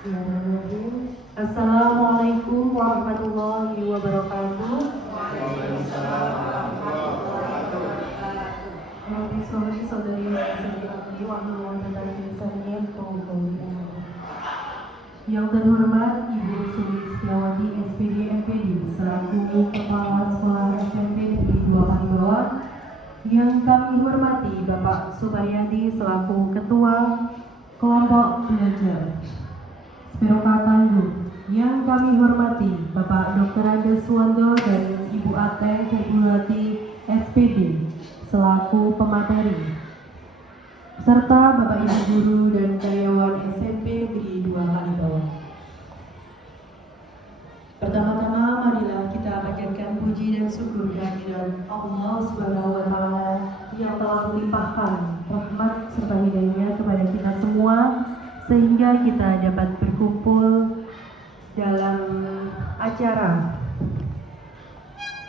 Bismillahirrahmanirrahim. Assalamualaikum warahmatullahi wabarakatuh. Saudari yang terhormat Ibu Sulistiawati SPD MPD selaku Kepala Sekolah SMP Negeri 2 Kalibawang, yang kami hormati Bapak Suparyadi selaku Ketua Kelompok Belajar Speroka Tangguh, yang kami hormati Bapak Dr. Andes Suwando dan Ibu Ate Februati SPD selaku pemateri, serta Bapak Ibu Guru dan karyawan SMP Negeri 2 Kalibawang. Pertama-tama marilah kita panjatkan puji dan syukur kehadiran Allah Subhanahu wa Ta'ala yang telah melimpahkan rahmat serta hidayahnya kepada kita semua, sehingga kita dapat berkumpul dalam acara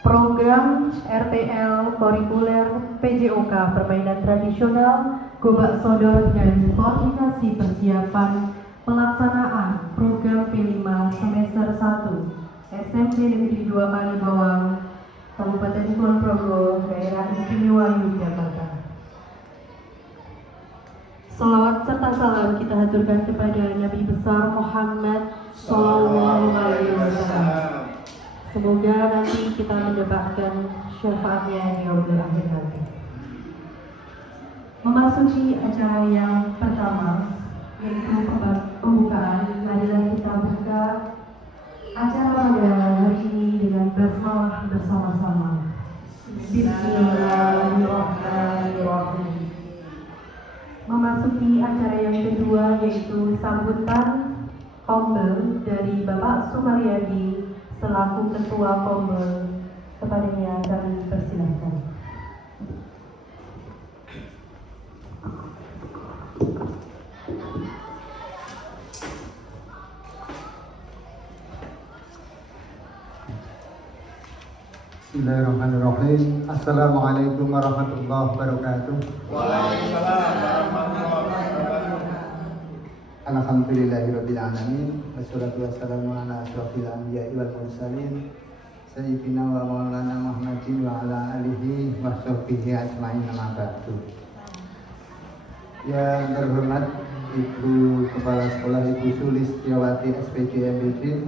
program RTL Kurikuler PJOK Permainan Tradisional Gobak Sodor dan koordinasi persiapan pelaksanaan program P5 semester 1 SMP Negeri 2 Kalibawang, Kabupaten Kulon Progo, Daerah Istimewa Yogyakarta. Salawat serta salam kita haturkan kepada Nabi besar Muhammad Sallallahu Alaihi Wasallam. Semoga nanti kita mendapatkan syafaatnya di yaumil akhir nanti. Memasuki acara yang pertama, yaitu pembukaan, marilah kita buka acara pada hari ini dengan basmalah bersama-sama. Bismillahirrahmanirrahim. Memasuki acara yang kedua, yaitu sambutan Kombel dari Bapak Sumaryadi selaku Ketua Kombel. Kepadanya kami persilahkan. Bismillahirrahmanirrahim. Assalamualaikum warahmatullahi wabarakatuh. Waalaikumsalam warahmatullahi wabarakatuh. Alhamdulillahirabbil alamin. Wassalatu wassalamu ala asyrofil anbiya'i wal mursalin sayyidina wa maulana Muhammadin wa ala alihi wa sahbihi ajmain, amma ba'du. Yang terhormat Ibu Kepala Sekolah Ibu Sulistiawati SPD MPD,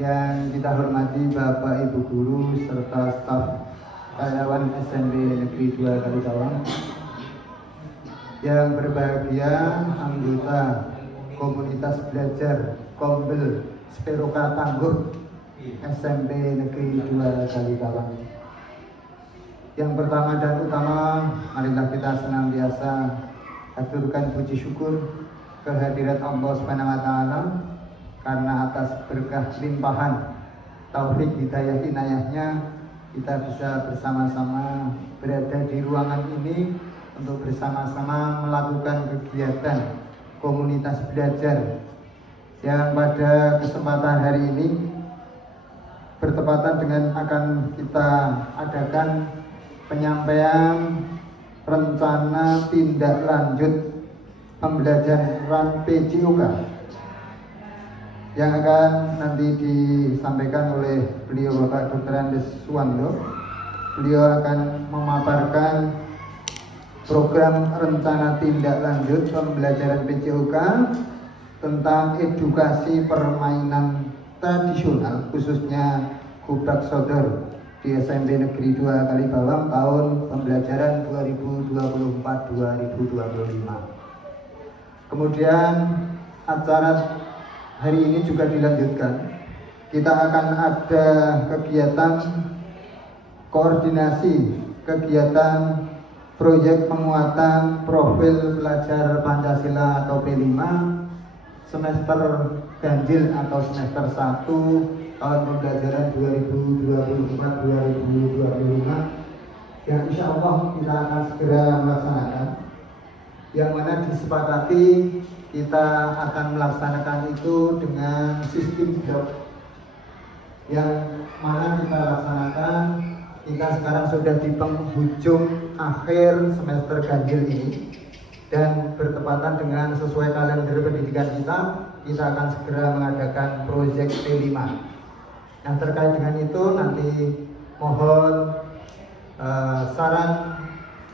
yang kita hormati Bapak Ibu Guru serta staf karyawan SMP Negeri 2 Kalibawang, yang berbahagia anggota komunitas belajar Kombel Speroka Tangguh SMP Negeri 2 Kalibawang. Yang pertama dan utama, marilah kita senantiasa haturkan puji syukur kehadirat Allah Subhanahu wa Ta'ala, karena atas berkah limpahan taufik hidayah inayahnya kita bisa bersama-sama berada di ruangan ini untuk bersama-sama melakukan kegiatan komunitas belajar yang pada kesempatan hari ini bertepatan dengan akan kita adakan penyampaian rencana tindak lanjut pembelajaran PJOK yang akan nanti disampaikan oleh beliau Bapak Dr. Andes Suwando. Beliau akan memaparkan program rencana tindak lanjut pembelajaran PJOK tentang edukasi permainan tradisional, khususnya Gobak Sodor di SMP Negeri 2 Kalibawang tahun pembelajaran 2024-2025. Kemudian acara hari ini juga dilanjutkan. Kita akan ada kegiatan koordinasi kegiatan proyek penguatan profil pelajar Pancasila atau P5 semester ganjil atau semester 1 tahun pembelajaran 2024-2025, yang insya Allah kita akan segera melaksanakan, yang mana disepakati kita akan melaksanakan itu dengan sistem blok, yang mana kita laksanakan. Kita sekarang sudah di penghujung akhir semester ganjil ini, dan bertepatan dengan sesuai kalender pendidikan kita akan segera mengadakan proyek P5. Nah, terkait dengan itu nanti mohon saran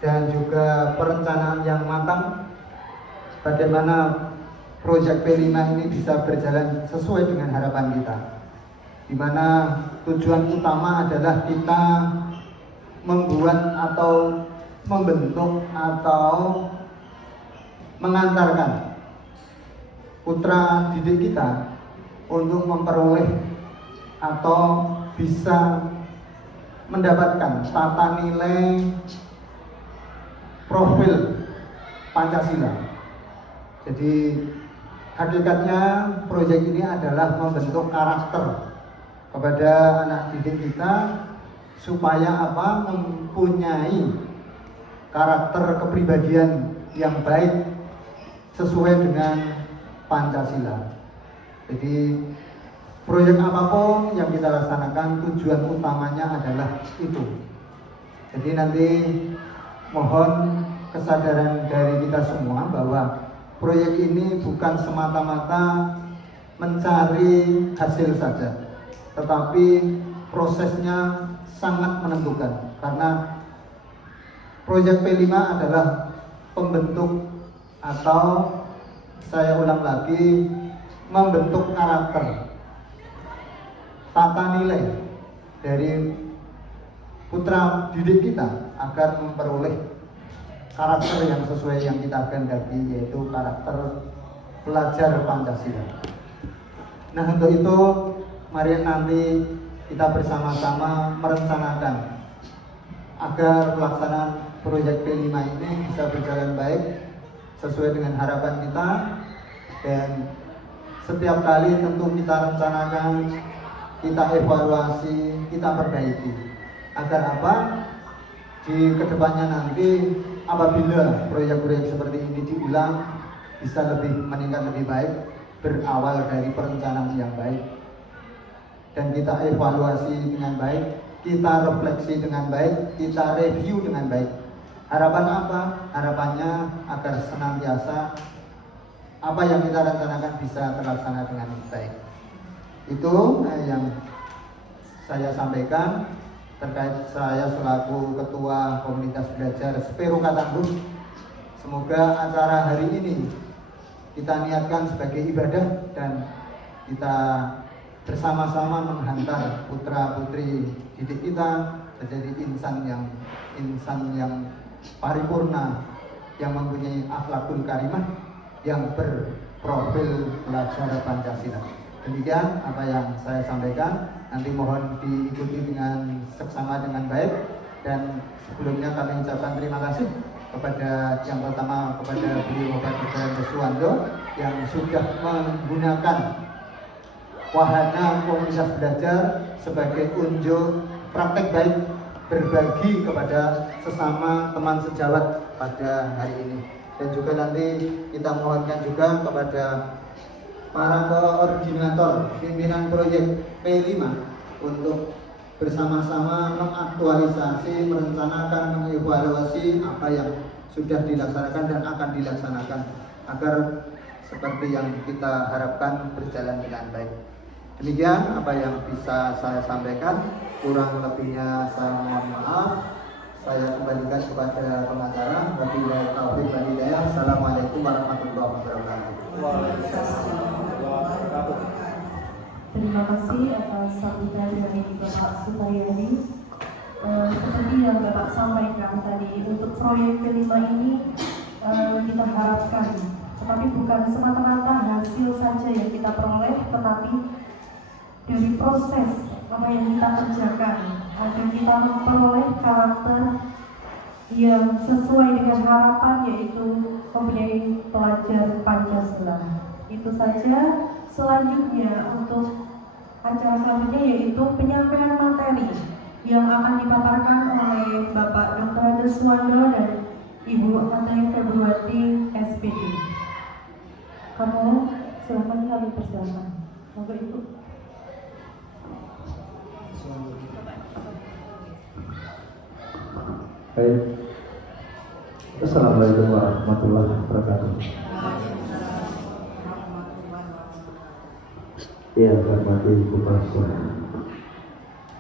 dan juga perencanaan yang matang bagaimana proyek P5 ini bisa berjalan sesuai dengan harapan kita, di mana tujuan utama adalah kita membuat atau membentuk atau mengantarkan putra didik kita untuk memperoleh atau bisa mendapatkan tata nilai profil Pancasila. Jadi hakikatnya proyek ini adalah membentuk karakter kepada anak didik kita supaya apa? Mempunyai karakter kepribadian yang baik sesuai dengan Pancasila. Jadi proyek apapun yang kita laksanakan tujuan utamanya adalah itu. Jadi nanti mohon kesadaran dari kita semua bahwa proyek ini bukan semata-mata mencari hasil saja, tetapi prosesnya sangat menentukan, karena proyek P5 adalah pembentuk atau saya ulang lagi, membentuk karakter, tata nilai dari putra didik kita agar memperoleh karakter yang sesuai yang kita kehendaki, yaitu karakter pelajar Pancasila. Nah, untuk itu mari nanti kita bersama-sama merencanakan agar pelaksanaan proyek P5 ini bisa berjalan baik sesuai dengan harapan kita, dan setiap kali tentu kita rencanakan, kita evaluasi, kita perbaiki agar apa? Di kedepannya nanti apabila proyek-proyek seperti ini diulang bisa lebih meningkat, lebih baik, berawal dari perencanaan yang baik dan kita evaluasi dengan baik, kita refleksi dengan baik, kita review dengan baik. Harapan apa? Harapannya agar senantiasa apa yang kita rencanakan bisa terlaksana dengan baik. Itu yang saya sampaikan terkait saya selaku Ketua Komunitas Belajar Seperu Katanggung. Semoga acara hari ini kita niatkan sebagai ibadah dan kita bersama-sama menghantar putra-putri didik kita menjadi insan yang paripurna, yang mempunyai akhlakul karimah, yang berprofil pelajar Pancasila. Demikian apa yang saya sampaikan. Nanti mohon diikuti dengan seksama dengan baik, dan sebelumnya kami ucapkan terima kasih kepada yang pertama kepada beliau Bapak Dr. Suwando yang sudah menggunakan wahana komunitas belajar sebagai unjuk praktek baik berbagi kepada sesama teman sejawat pada hari ini. Dan juga nanti kita mohonkan juga kepada para koordinator pimpinan proyek P5 untuk bersama-sama mengaktualisasi, merencanakan, mengevaluasi apa yang sudah dilaksanakan dan akan dilaksanakan agar seperti yang kita harapkan berjalan dengan baik. Demikian apa yang bisa saya sampaikan, kurang lebihnya saya mohon maaf. Saya kembalikan kepada pengacara. Wabillahi taufiq wal hidayah. Assalamualaikum warahmatullahi wabarakatuh. Terima kasih atas sambutan dari Bapak Supayadi. Seperti yang Bapak sampaikan tadi, untuk proyek kelima ini kita harapkan, tetapi bukan semata-mata hasil saja yang kita peroleh, tetapi dari proses apa yang kita kerjakan agar kita memperoleh karakter yang sesuai dengan harapan, yaitu mempunyai pelajar Pancasila. Itu saja. Selanjutnya untuk acara selanjutnya yaitu penyampaian materi yang akan dipaparkan oleh Bapak Dr. Deswando dan Ibu Ateng Februari SPD. Kamu silakan, kami persilakan. Monggo Ibu. Baik. Assalamualaikum warahmatullahi wabarakatuh. Ya, hormati Ibu Pastor,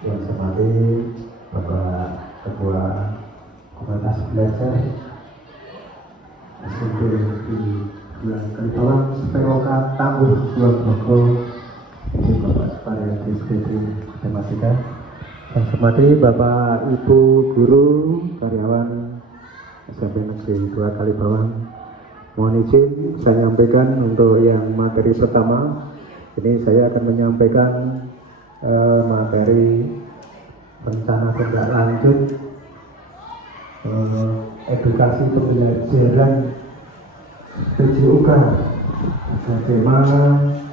yang saya hormati Bapak Ketua Komunitas Belajar SMP di Bulan Kalibawang Seperoka Tangguh Dua Boko, ini Bapak Supaya SPT Matematika. Yang saya hormati Bapak Ibu Guru karyawan SMP Negeri 2 Kalibawang. Mohon izin saya sampaikan untuk yang materi pertama. Ini saya akan menyampaikan materi rencana tindak lanjut edukasi pembelajaran PJUK, bagaimana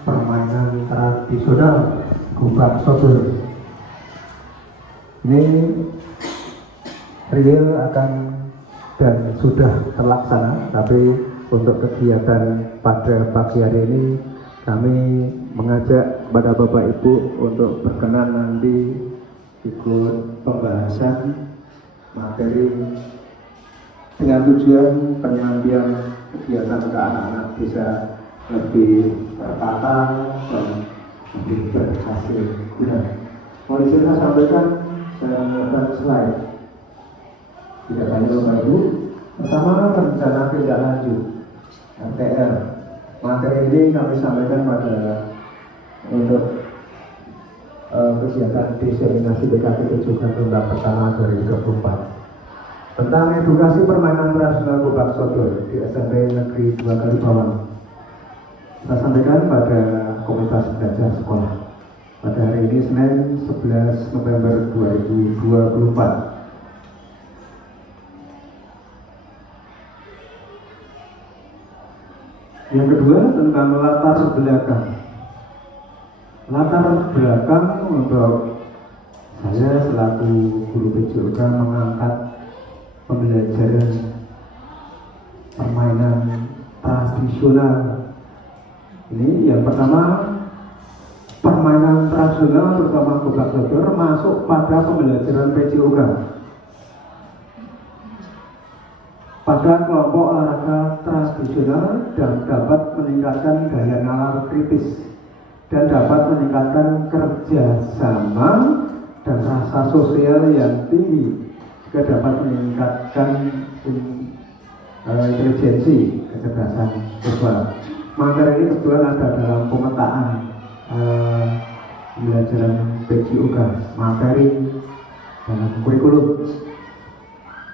permainan tradisional Gubak Sodor. Ini real akan dan sudah terlaksana, tapi untuk kegiatan pada pagi hari ini kami mengajak pada Bapak Ibu untuk berkenan nanti ikut pembahasan materi dengan tujuan penyampaian kegiatan ke anak-anak bisa lebih tertata dan lebih berhasil. Mohon izin saya sampaikan, saya menggunakan slide. Tidak banyak Bapak Ibu. Pertama, rencana tindak lanjut RTL. Materi ini kami sampaikan pada untuk kegiatan diseminasi BKT juga tentang pertama 2024 tentang edukasi permainan tradisional Gubak Sodor di SMP Negeri 2 Kalibawang. Kita sampaikan pada komunitas belajar sekolah pada hari ini Senin 11 November 2024. Yang kedua tentang latar belakang. Latar belakang untuk saya selaku guru PJUK mengangkat pembelajaran permainan tradisional. Ini yang pertama, permainan tradisional terutama Gubak Sodor masuk pada pembelajaran PJUK. Pada kelompok olahraga tradisional dan dapat meningkatkan daya nalar kritis dan dapat meningkatkan kerjasama dan rasa sosial yang tinggi, juga dapat meningkatkan intelijensi kecerdasan siswa. Materi ini kebetulan ada dalam pemetaan pembelajaran PJUK, materi dalam kurikulum.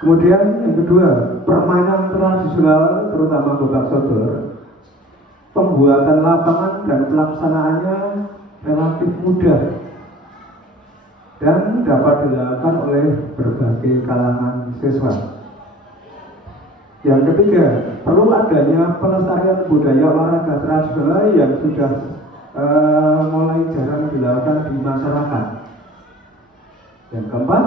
Kemudian yang kedua, permainan tradisional terutama Gubak Sodor, pembuatan lapangan dan pelaksanaannya relatif mudah dan dapat dilakukan oleh berbagai kalangan siswa. Yang ketiga, perlu adanya pelestarian budaya olahraga tradisional yang sudah mulai jarang dilakukan di masyarakat. Yang keempat,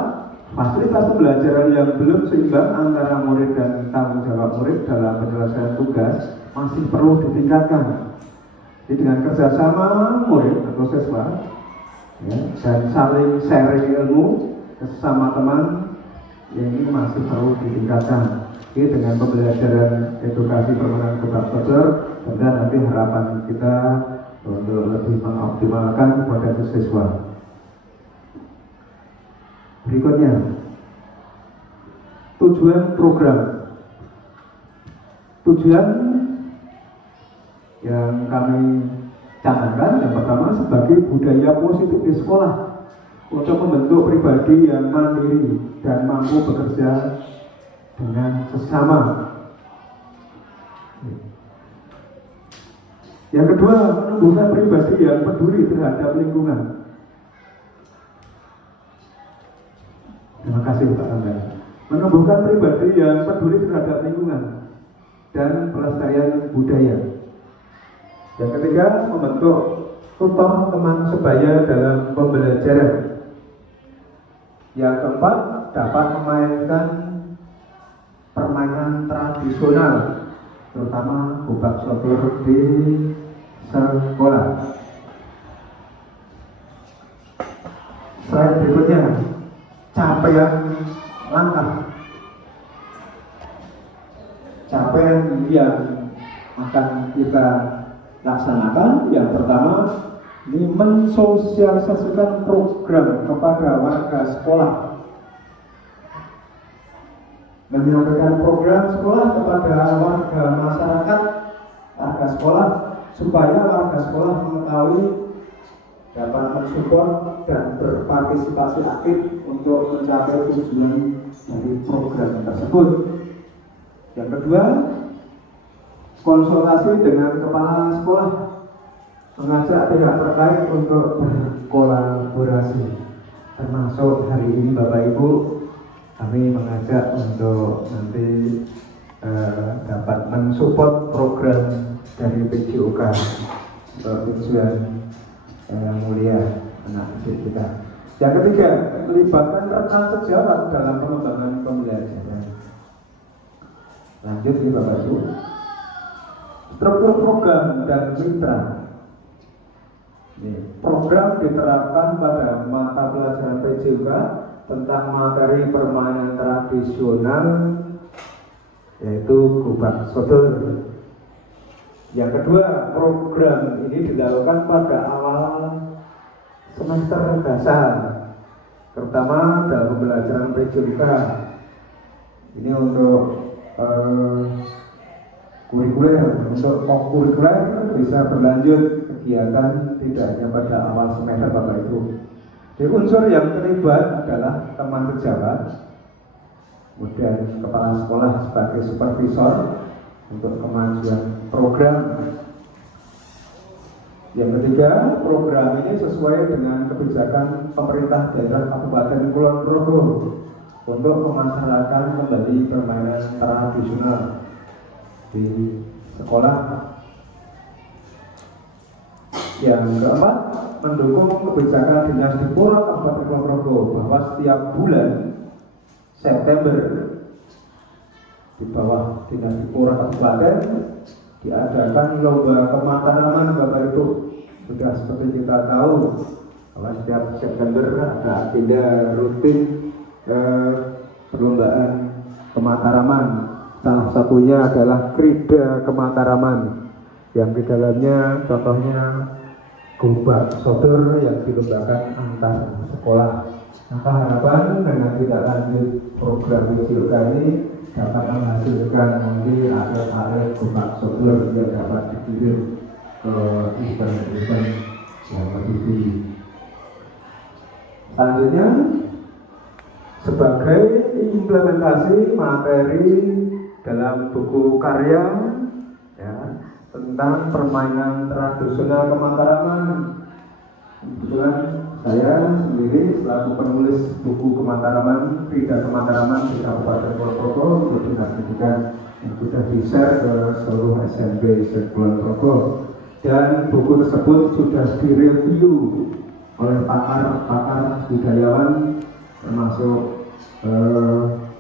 fasilitas pembelajaran yang belum seimbang antara murid dan tanggung jawab murid dalam penyelesaian tugas masih perlu ditingkatkan. Jadi dengan kerjasama murid atau siswa ya, dan saling sharing ilmu ke sesama teman ini masih perlu ditingkatkan. Ini dengan pembelajaran edukasi permainan Gubak Sodor, dan nanti harapan kita untuk lebih mengoptimalkan potensi siswa. Berikutnya, tujuan program. Tujuan yang kami canangkan yang pertama sebagai budaya positif di sekolah untuk membentuk pribadi yang mandiri dan mampu bekerja dengan sesama. Yang kedua, menumbuhkan pribadi yang peduli terhadap lingkungan. Terima kasih Pak Anda. Menumbuhkan pribadi yang peduli terhadap lingkungan dan pelestarian budaya. Yang ketiga, membentuk tutor teman sebaya dalam pembelajaran. Yang keempat, dapat memainkan permainan tradisional, terutama Gubak Sodor di sekolah. Slide berikutnya, capaian langkah. capaian yang akan kita laksanakan. Yang pertama, ini mensosialisasikan program kepada warga sekolah, menyampaikan program sekolah kepada warga masyarakat, warga sekolah, supaya warga sekolah mengetahui, dapat mensupport dan berpartisipasi aktif untuk mencapai tujuan dari program tersebut. Yang kedua, konsultasi dengan kepala sekolah, mengajak pihak terkait untuk berkolaborasi, termasuk hari ini Bapak Ibu kami mengajak untuk nanti dapat mensupport program dari PJOK untuk tujuan yang mulia anak didik kita. Yang ketiga, melibatkan rekan sejawat dalam pengembangan pembelajaran. Lanjut nih Bapak Ibu, struktur program dan mitra. Program diterapkan pada mata pelajaran PJOK tentang materi permainan tradisional, yaitu gobak sodor. Yang kedua, program ini dilakukan pada awal semester dasar, terutama dalam pembelajaran PJOK. Ini untuk kurikuler. Untuk kurikuler bisa berlanjut kegiatan tidak hanya pada awal semester Bapak Ibu. Jadi unsur yang terlibat adalah teman sejawat, kemudian kepala sekolah sebagai supervisor untuk kemajuan program. Yang ketiga, program ini sesuai dengan kebijakan pemerintah daerah Kabupaten Kulon Progo untuk memasyarakatkan kembali permainan tradisional di sekolah. Yang keempat, mendukung kebijakan Dinas Dipura Kabupaten Kulon Progo bahwa setiap bulan September di bawah Dinas Dipura Kabupaten diadakan lomba kemataraman Bapak Ibu. Sudah seperti kita tahu bahwa setiap September ada agenda rutin perlombaan kemataraman. Salah satunya adalah Krida Kemataraman yang di dalamnya contohnya gobak sodor yang dilombakan antar sekolah. Maka harapan dengan tidak lanjut program PJOK ini dapat menghasilkan nanti atlet-atlet gobak sodor yang dapat dikirim ke event-event yang lebih tinggi. Selanjutnya, sebagai implementasi materi dalam buku karya ya, tentang permainan tradisional Kemataraman. Kebetulan saya sendiri selaku penulis buku Kemataraman, Krida Kemataraman di Kabupaten Kulon Progo untuk Dinas Pendidikan yang sudah di-share ke seluruh SMP Kulon Progo. Dan buku tersebut sudah direview oleh pakar-pakar budayawan termasuk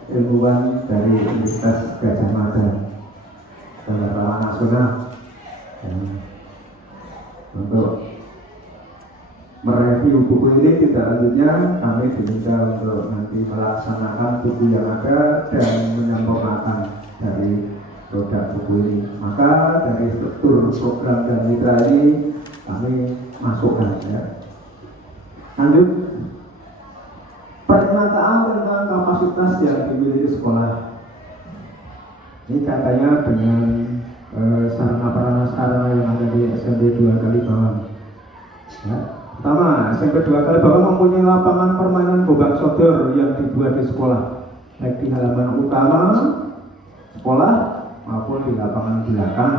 ilmuwan dari Universitas Gadjah Mada dan relawan nasional. Untuk mereview buku ini tidak lanjutnya kami diminta untuk nanti melaksanakan buku yang ada dan menyempurnakan dari produk buku ini. Maka dari struktur program dan mitra ini kami masukkan ya. Lanjut, pernyataan tentang kapasitas yang dimiliki sekolah. Ini katanya dengan sarana-prasarana yang ada di SMP 2 Kalibawan. Ya. Pertama, SMP 2 Kalibawan mempunyai lapangan permainan gobak sodor yang dibuat di sekolah, baik di halaman utama sekolah maupun di lapangan belakang.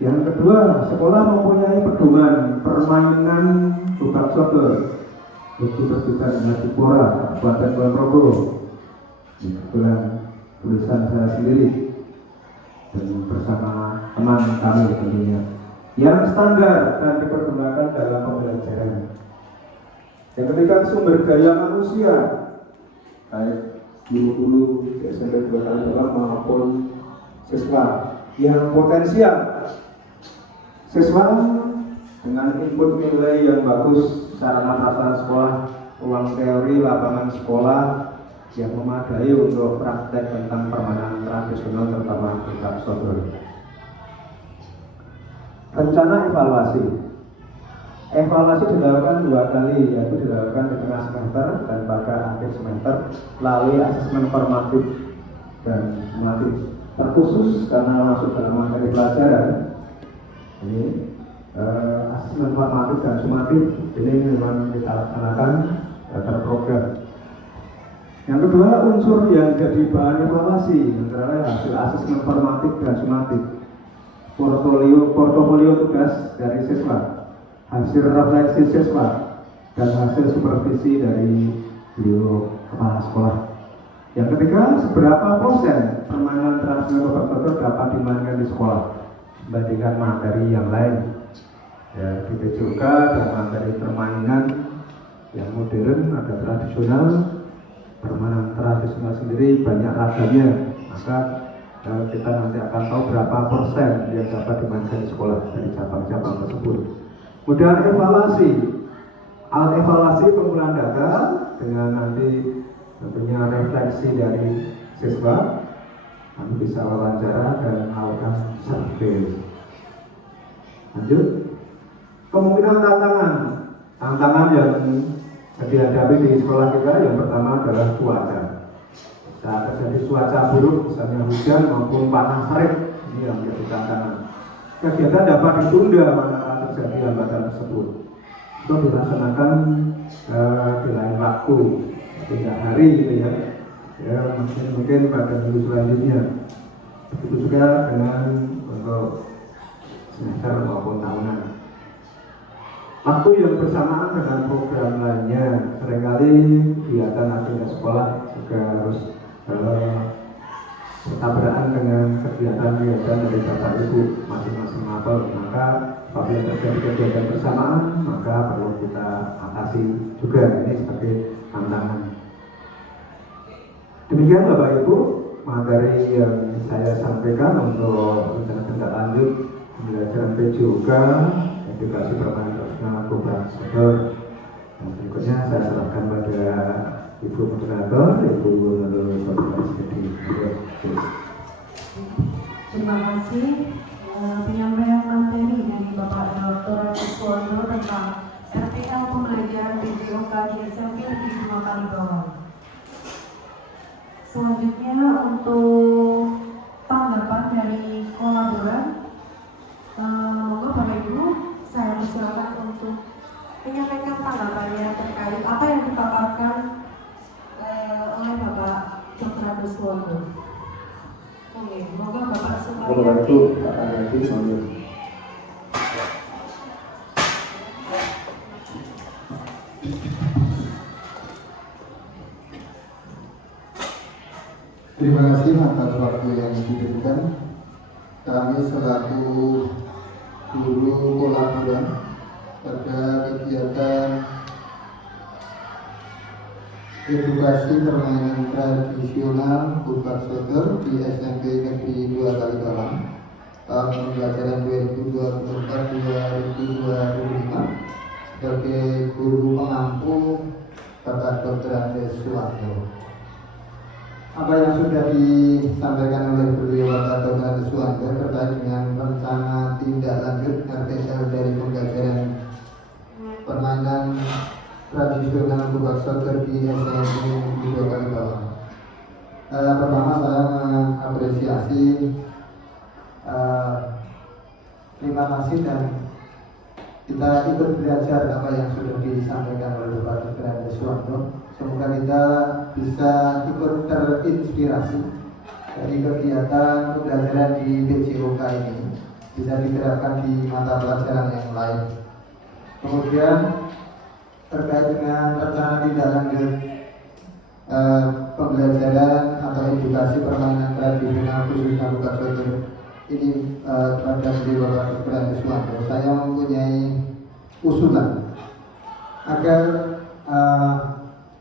Yang kedua, sekolah mempunyai pedoman permainan gobak sodor Universitas Gadjah Mada Kabupaten Kulon Progo. Kebetulan tulisan saya sendiri dan bersama teman kami tentunya, yang standar dan dipergunakan dalam pembelajaran. Yang ketiga, sumber daya manusia baik guru-guru SMP 2 Kalibawan maupun siswa yang potensial. Siswa dengan input nilai yang bagus, sarana prasarana sekolah, ruang teori, lapangan sekolah yang memadai untuk praktek tentang permainan tradisional terutama Budak Sodor. Rencana evaluasi. Evaluasi dilakukan 2 kali, yaitu dilakukan di tengah semester dan pada akhir semester melalui asesmen formatif dan sumatif. Terkhusus karena masuk dalam materi pelajaran ini asesmen formatif dan sumatif ini memang kita laksanakan terprogram. Yang kedua, unsur yang jadi bahan evaluasi antara lain hasil asesmen formatif dan sumatif, portofolio tugas dari siswa, hasil refleksi siswa, dan hasil supervisi dari beliau kepala sekolah. Yang ketiga, seberapa persen permainan tradisional Budak Sodor dapat dimainkan di sekolah dibandingkan materi yang lain. Ya, di PJOK dan materi permainan yang modern ada tradisional, permainan tradisional sendiri banyak ragamnya. Maka kita nanti akan tahu berapa persen yang dapat dimainkan di sekolah dari cabang-cabang tersebut. Kemudian evaluasi, alat evaluasi pengumpulan data dengan nanti tentunya refleksi dari siswa, kami bisa wawancara dan melakukan survei. Lanjut, kemungkinan tantangan yang dihadapi di sekolah kita yang pertama adalah cuaca. Saat terjadi cuaca buruk, misalnya hujan maupun panas terik, ini yang menjadi tantangan. Kegiatan dapat ditunda manakala terjadi hambatan tersebut. Itu dilaksanakan di lain waktu, tidak hari gitu ya. Ya mungkin pada minggu selanjutnya. Begitu juga dengan untuk semester maupun tahunan. Waktu yang bersamaan dengan program lainnya, seringkali kegiatan agenda sekolah juga harus bertabrakan dengan kegiatan-kegiatan dari Bapak Ibu masing-masing mapel. Maka apabila terjadi kegiatan bersamaan, maka perlu kita atasi juga, ini sebagai tantangan. Demikian Bapak Ibu materi yang saya sampaikan untuk rencana tindak lanjut pembelajaran PJOK edukasi permainan tradisional Budak Sodor. Dan berikutnya saya serahkan pada Ibu Moderator, Ibu Bapak SPD. Terima kasih. Penyampaian materi dari Bapak Dr. Kuswondo tentang RPL pembelajaran PJOK di SMP Negeri 2 Kalibawang. Selanjutnya untuk tanggapan dari kolaboran, monggo Bapak Ibu, saya persilakan untuk menyampaikan tanggapannya terkait apa yang dipaparkan oleh Bapak Dr. Kuswondo. Oke, monggo Bapak Sukaryati. Terima kasih atas waktu yang diberikan. Kami selaku guru kolaboran pada kegiatan edukasi permainan tradisional Budak Sodor di SMP Negeri 2 Kalibawang tahun pembelajaran 2024-2025 sebagai guru pengampu Bapak Dr. Andes Suwanto. Apa yang sudah disampaikan oleh beliau Bapak Dr. Andes Suwanto terkait dengan rencana tindak lanjut RPL dari pembelajaran permainan tradisional Budak Sodor di SMP 2 Kalibawang. Pertama saya mengapresiasi, terima kasih dan kita ikut belajar apa yang sudah disampaikan oleh Bapak Dr. Andes Suwanto. Semoga kita bisa ikut terinspirasi dari kegiatan pembelajaran di PJOK ini bisa diterapkan di mata pelajaran yang lain. Kemudian terkait dengan rencana tindak lanjut pembelajaran atau edukasi permainan tradisional khususnya Budak Sodor ini pada beliau Bapak Dr. Andes Suwanto, saya mempunyai usulan agar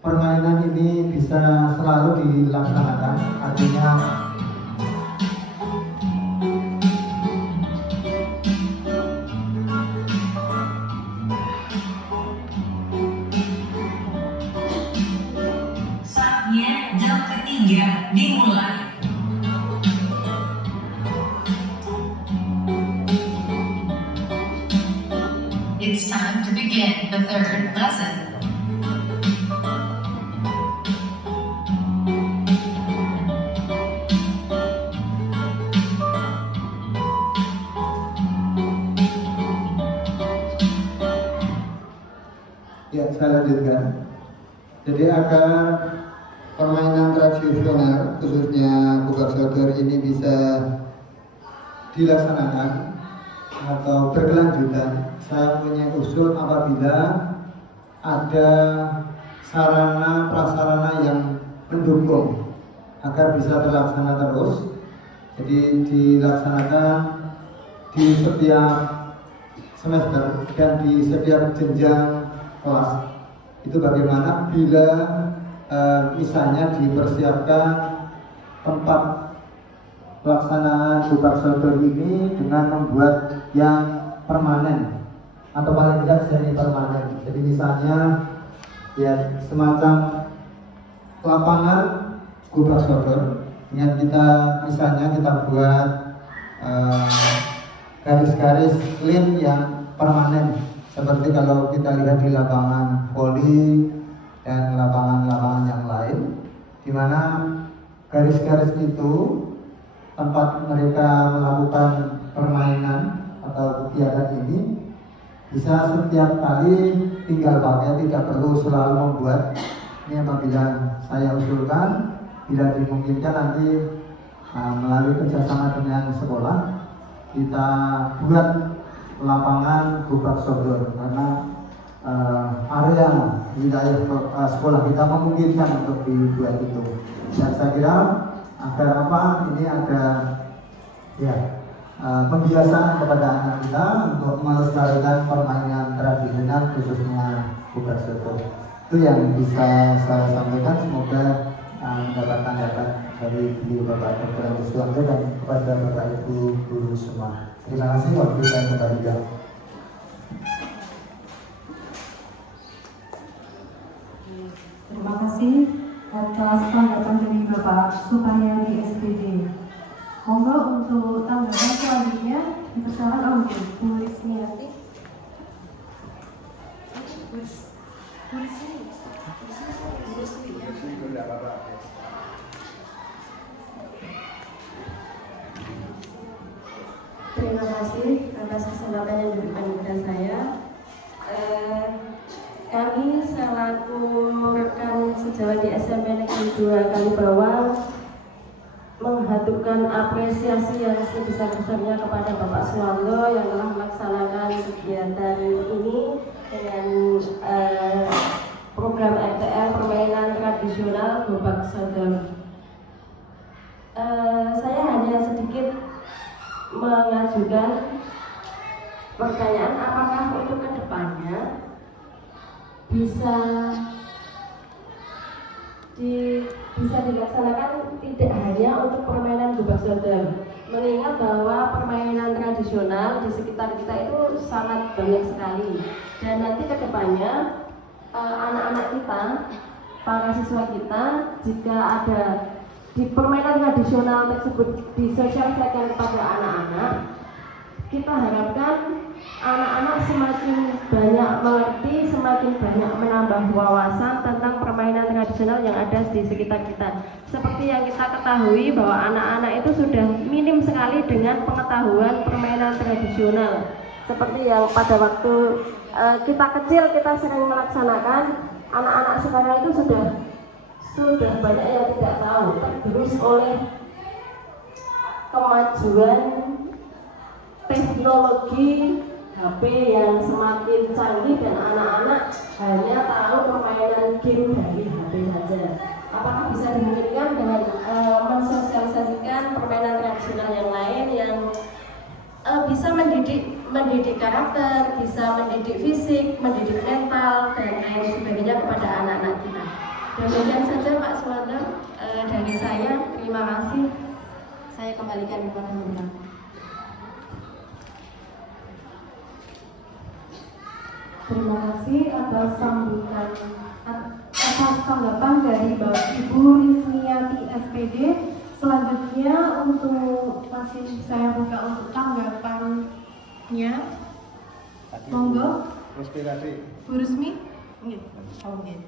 permainan ini bisa selalu dilaksanakan, artinya saatnya jam ketiga dimulai. time to begin the third lesson. Ya, saya lanjutkan. Jadi agar permainan tradisional khususnya kubak sodor ini bisa dilaksanakan atau berkelanjutan, saya punya usul apabila ada sarana prasarana yang mendukung agar bisa terlaksana terus. Jadi dilaksanakan di setiap semester dan di setiap jenjang kelas. Itu bagaimana bila misalnya dipersiapkan tempat pelaksanaan kubak sodor ini dengan membuat yang permanen atau paling tidak semi permanen. Jadi misalnya ya semacam lapangan kubak sodor dengan kita misalnya kita buat garis-garis lin yang permanen. Seperti kalau kita lihat di lapangan voli dan lapangan-lapangan yang lain, di mana garis-garis itu tempat mereka melakukan permainan atau kegiatan ini bisa setiap kali tinggal pakai, tidak perlu selalu membuat. Ini apabila saya usulkan, bila dimungkinkan nanti melalui kerjasama dengan sekolah kita buat lapangan kubak sodor karena area wilayah sekolah kita memungkinkan untuk dibuat itu. Dan saya kira agar ini ada pembiasaan kepada anak kita untuk melestarikan permainan tradisional khususnya kubak sodor. Itu yang bisa saya sampaikan. Semoga mendapat tanggapan dari beliau Bapak Dr. Agus dan kepada Bapak Ibu guru semua. Terima kasih, waktu saya kembalikan. Terima kasih atas tanggapan dari Bapak Suparyadi SPD. Monggo untuk tanggapan selanjutnya dipersilakan oleh Bu Lismiati. Terima kasih atas kesempatan yang diberikan kepada saya. Kami selaku rekan sejawat di SMP Negeri 2 Kalibawang menghaturkan apresiasi yang sebesar-besarnya kepada Bapak Suwanto yang telah melaksanakan kegiatan ini dengan program RTL permainan tradisional kubak sodor. Saya hanya sedikit mengajukan pertanyaan, apakah untuk kedepannya bisa dilaksanakan tidak hanya untuk permainan kubak sodor, mengingat bahwa permainan tradisional di sekitar kita itu sangat banyak sekali, dan nanti kedepannya anak-anak kita, para siswa kita, jika ada di permainan tradisional tersebut disosialisasikan kepada anak-anak, kita harapkan anak-anak semakin banyak mengerti, semakin banyak menambah wawasan tentang permainan tradisional yang ada di sekitar kita. Seperti yang kita ketahui bahwa anak-anak itu sudah minim sekali dengan pengetahuan permainan tradisional. Seperti yang pada waktu kita kecil kita sering melaksanakan, anak-anak sekarang itu sudah banyak yang tidak tahu, tergerus oleh kemajuan teknologi HP yang semakin canggih dan anak-anak hanya tahu permainan game dari HP saja. Apakah bisa dimungkinkan dengan mensosialisasikan permainan tradisional yang lain yang bisa mendidik karakter, bisa mendidik fisik, mendidik mental dan lain sebagainya kepada anak-anak kita. Demikian saja Pak Suwanto dari saya. Terima kasih. Saya kembalikan kepada Bapak. Terima kasih atas sambutan atas tanggapan dari Bapak Ibu Lismiati SPD. Selanjutnya masih saya buka untuk tanggapannya. Monggo. Terus PKD. Bu Rusmi? Nggih. Oh, nggih.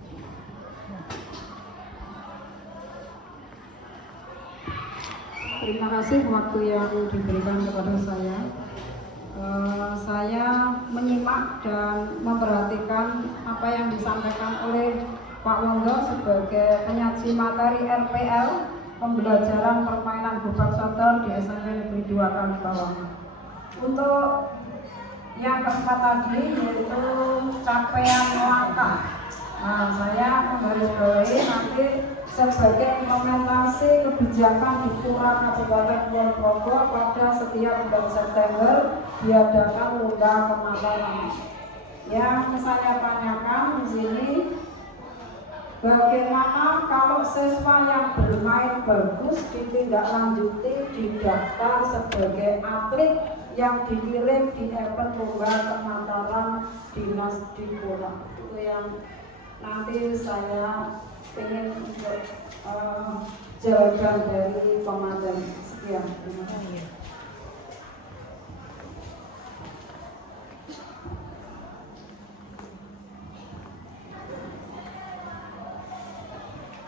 Terima kasih waktu yang diberikan kepada saya. Saya menyimak dan memperhatikan apa yang disampaikan oleh Pak Wondo sebagai penyaji materi RPL pembelajaran permainan gobak sodor di SMP Negeri 2 Kalibawang. Untuk yang keempat tadi yaitu capaian langkah. Nah, saya menggarisbawahi nanti sebagai implementasi kebijakan di Pura Kabupaten Kulonprogo pada setiap bulan September diadakan lomba kemataran. Yang saya tanyakan di sini, bagaimana kalau siswa yang bermain bagus ditindaklanjuti didaftar sebagai atlet yang dikirim di event lomba kemataran dinas di Pura? Itu yang nanti saya ingin untuk jawaban dari komandan. Sekian, terima kasih.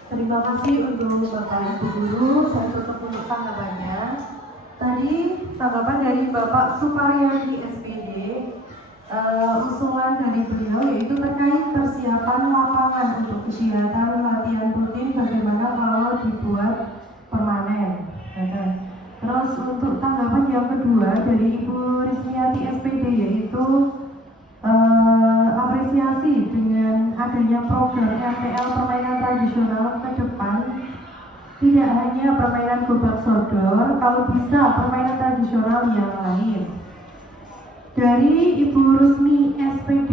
Terima kasih untuk Bapak Ibu Guru. Saya tutup untuk tanggapannya. Tadi tanggapan dari Bapak Suparyadi SPD, usulan dari beliau yaitu terkait persiapan lapangan untuk kegiatan latihan rutin bagaimana kalau dibuat permanen. Terus untuk tanggapan yang kedua dari Ibu Rismiati SPD yaitu apresiasi dengan adanya program RPL permainan tradisional ke depan, tidak hanya permainan gobak sodor, kalau bisa permainan tradisional yang lain. Dari Ibu Rusmi SPD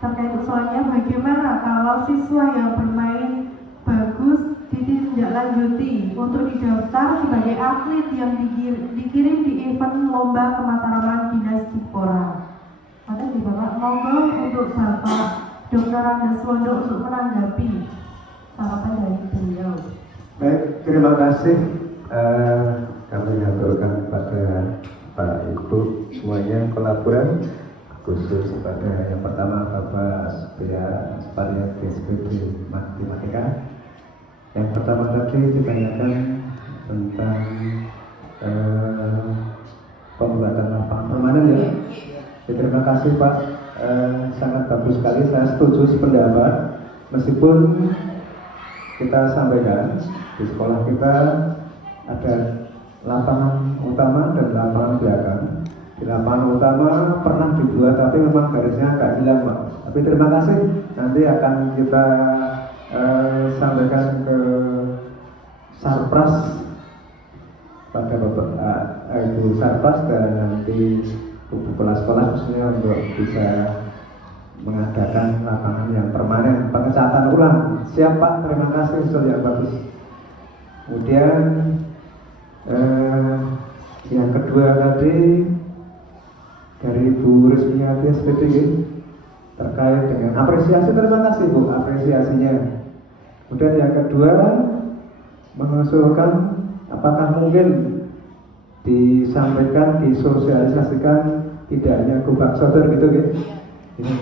terkait usulannya, bagaimana kalau siswa yang bermain bagus ditindaklanjuti untuk didaftar sebagai atlet yang dikirim di event lomba kemataraman dinas Dipora. Maka di Bapak monggo untuk Bapak Dr. Andes Wondo untuk menanggapi tanggapan dari beliau. Baik, terima kasih. Kami aturkan kepada Pak Ibu semuanya kolaboran, khusus kepada yang pertama Bapak Suparyadi SPD Matematika. Yang pertama tadi ditanyakan tentang pembuatan lapangan permanen ya. Terima kasih Pak, sangat bagus sekali. Saya setuju sependapat. Meskipun kita sampaikan di sekolah kita ada lapangan utama dan lapangan belakang. Di lapangan utama pernah dibuat tapi memang garisnya agak hilang Pak. Tapi terima kasih, nanti akan kita sampaikan ke Sarpras pada Bapak Ibu Sarpras dan nanti kepala sekolah khususnya untuk bisa mengadakan lapangan yang permanen, pengecatan ulang. Siap Pak, terima kasih, usul yang bagus. Kemudian yang kedua tadi dari Bu Rismiati SPD terkait dengan apresiasi, terima kasih Bu apresiasinya. Kemudian yang kedua mengusulkan apakah mungkin disampaikan, disosialisasikan tidak hanya gobak sodor gitu gitu. Ini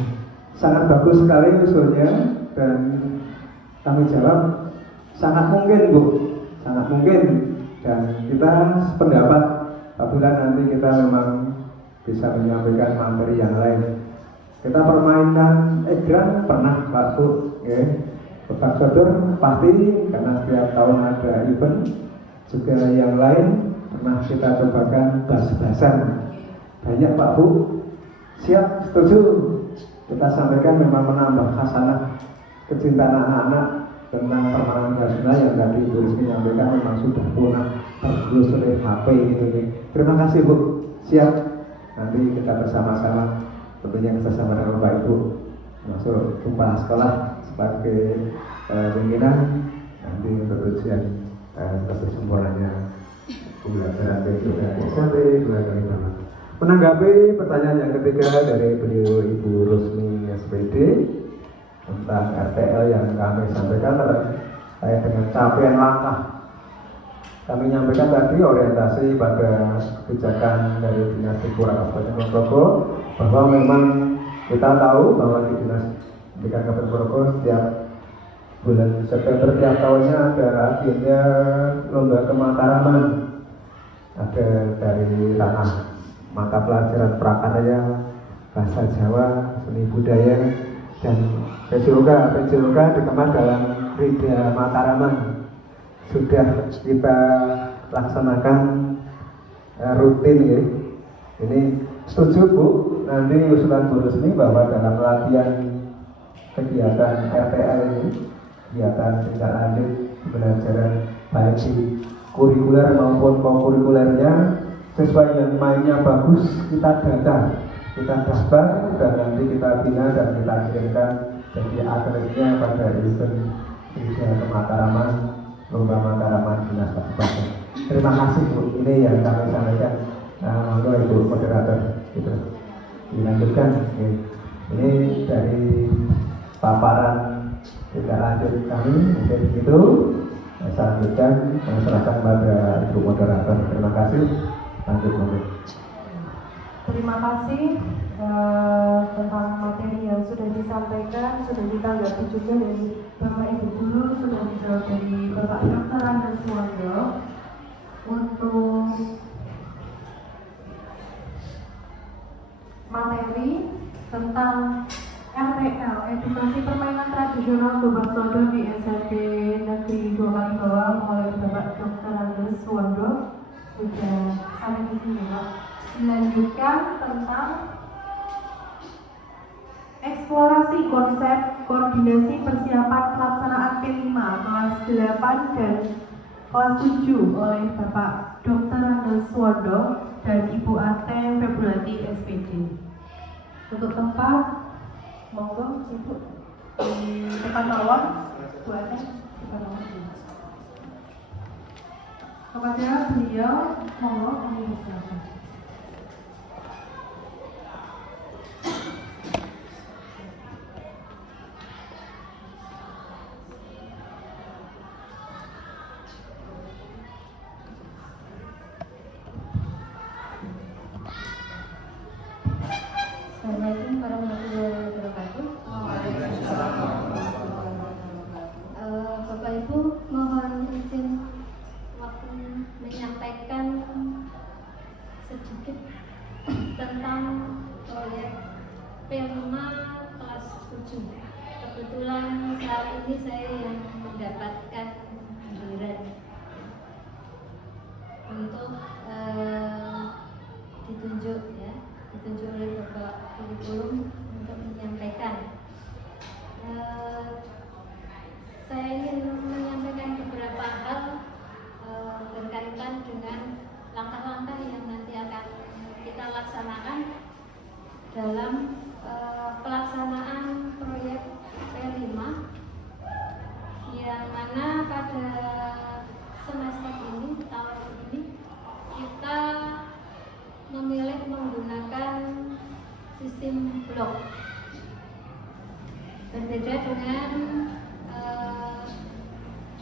sangat bagus sekali usulnya dan kami jawab sangat mungkin Bu, sangat mungkin, dan kita sependapat apabila nanti kita memang bisa menyampaikan materi yang lain. Kita permainan egrang pernah Pak Bu, ya. Gobak sodor pasti karena setiap tahun ada event. Juga yang lain pernah kita cobakan bas-basan. Banyak Pak Bu, siap, setuju. Kita sampaikan memang menambah khasanah kecintaan anak-anak tentang permainan nasional yang tadi Bu Rismi menyampaikan memang sudah punah tergerus oleh HP gitu nih. Terima kasih Bu, siap. Nanti kita bersama-sama tentunya bersama dengan Bapak Ibu masuk kepala sekolah sebagai pimpinan nanti untuk ujian lebih sempurnanya pembelajaran besok dari SMP 2 Menanggapi pertanyaan yang ketiga dari beliau Ibu Rusmi SPD tentang RPL yang kami sampaikan terkait dengan capaian langkah. kami nyampaikan tadi orientasi pada kebijakan dari Dinas Lingkungan Kabupaten Ponorogo, bahwa memang kita tahu bahwa di Dinas Pendidikan Kabupaten Ponorogo setiap bulan September tiap tahunnya ada agenda lomba kemataraman, ada dari ranah mata pelajaran prakarya, bahasa Jawa, seni budaya, dan PJOK dikemas dalam Rida Mataraman. Sudah kita laksanakan rutin ya. Ini setuju Bu, nanti usulan Bu Rusmi bahwa dalam latihan kegiatan RPL ini, kegiatan tindak lanjut pembelajaran baik di kurikuler maupun kurikulernya, sesuai yang mainnya bagus kita daftar dan nanti kita bina dan kita kirimkan jadi atletnya pada event Liga Kemataraman, lomba Mataraman Dinas Kabupaten. Terima kasih Bu, ini yang kami sampaikan. Monggo Ibu moderator gitu. Dilanjutkan. Ini dari paparan tindak lanjut kami mungkin begitu. Saya lanjutkan, saya serahkan pada Ibu moderator. Terima kasih. Lanjut. Terima kasih tentang materi yang sudah disampaikan, sudah ditanggapi juga dari Bapak Ibu Guru, sudah dijawab dari Bapak Dr. Andes Suwondo. Untuk materi tentang RPL, edukasi permainan tradisional Gobak Sodor di SMP Negeri 2 Kalibawang oleh Bapak Dr. Andes Suwondo sudah ada di sini, Pak. Dilanjutkan tentang eksplorasi konsep koordinasi persiapan pelaksanaan P5 kelas 8 dan kelas 7 oleh Bapak Dr. Andes Suwondo dan Ibu Ate Februari SPD. Untuk tempat, monggo Ibu di depan bawah, Bu Ate depan bawah. Kepada beliau, monggo kami persilakan. Assalamualaikum warahmatullahi wabarakatuh. Bapak Ibu, mohon izin waktu menyampaikan sedikit tentang proyek P5 kelas 7. Kebetulan saat ini saya yang mendapatkan giliran untuk ditunjuk oleh Bapak Kurikulum untuk menyampaikan. Saya ingin menyampaikan beberapa hal berkaitan dengan langkah-langkah yang nanti akan kita laksanakan dalam pelaksanaan proyek P5 yang mana pada semester ini, tahun ini kita memilih menggunakan sistem blok, berbeda dengan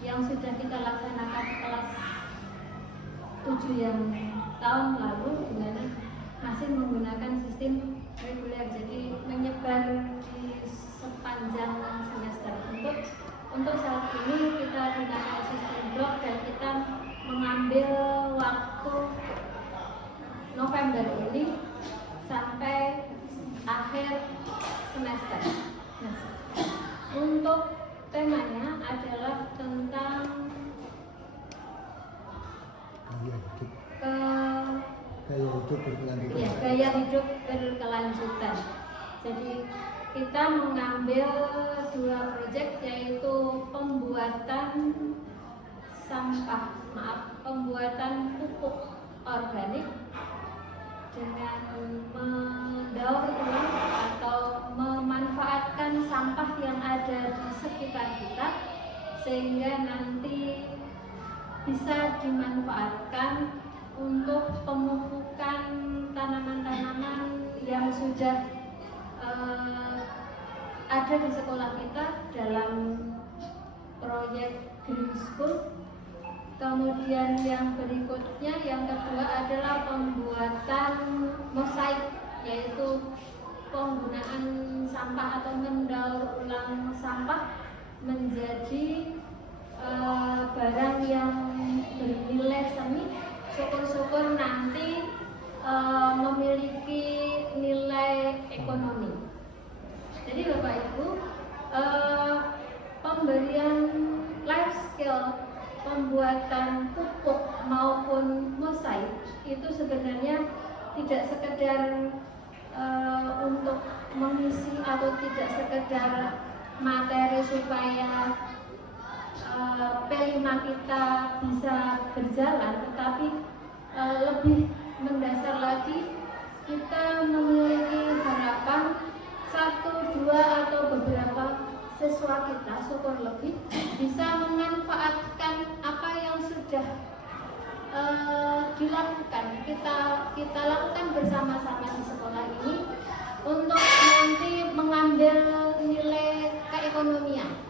yang sudah kita laksanakan kelas 7 yang tahun lalu, di mana masih menggunakan sistem reguler, jadi menyebar di sepanjang semester. Untuk saat ini kita gunakan sistem blok dan kita mengambil waktu November ini sampai akhir semester. Nah, untuk temanya adalah tentang gaya hidup berkelanjutan. Jadi kita mengambil dua proyek, yaitu pembuatan pupuk organik dengan mendaur ulang atau memanfaatkan sampah yang ada di sekitar kita, sehingga nanti bisa dimanfaatkan untuk pemupukan tanaman-tanaman yang sudah ada di sekolah kita dalam proyek Green School. Kemudian yang berikutnya, yang kedua adalah pembuatan mosaik, yaitu penggunaan sampah atau mendaur ulang sampah menjadi barang yang bernilai seni. Syukur-syukur nanti memiliki nilai ekonomi. Jadi Bapak Ibu, pemberian life skill pembuatan pupuk maupun mosaik itu sebenarnya tidak sekedar untuk mengisi atau tidak sekedar materi supaya P5 kita bisa berjalan, tetapi lebih mendasar lagi kita memiliki harapan 1, 2 atau beberapa siswa kita, syukur lebih, bisa memanfaatkan apa yang sudah dilakukan, kita lakukan bersama-sama di sekolah ini untuk nanti mengambil nilai keekonomian.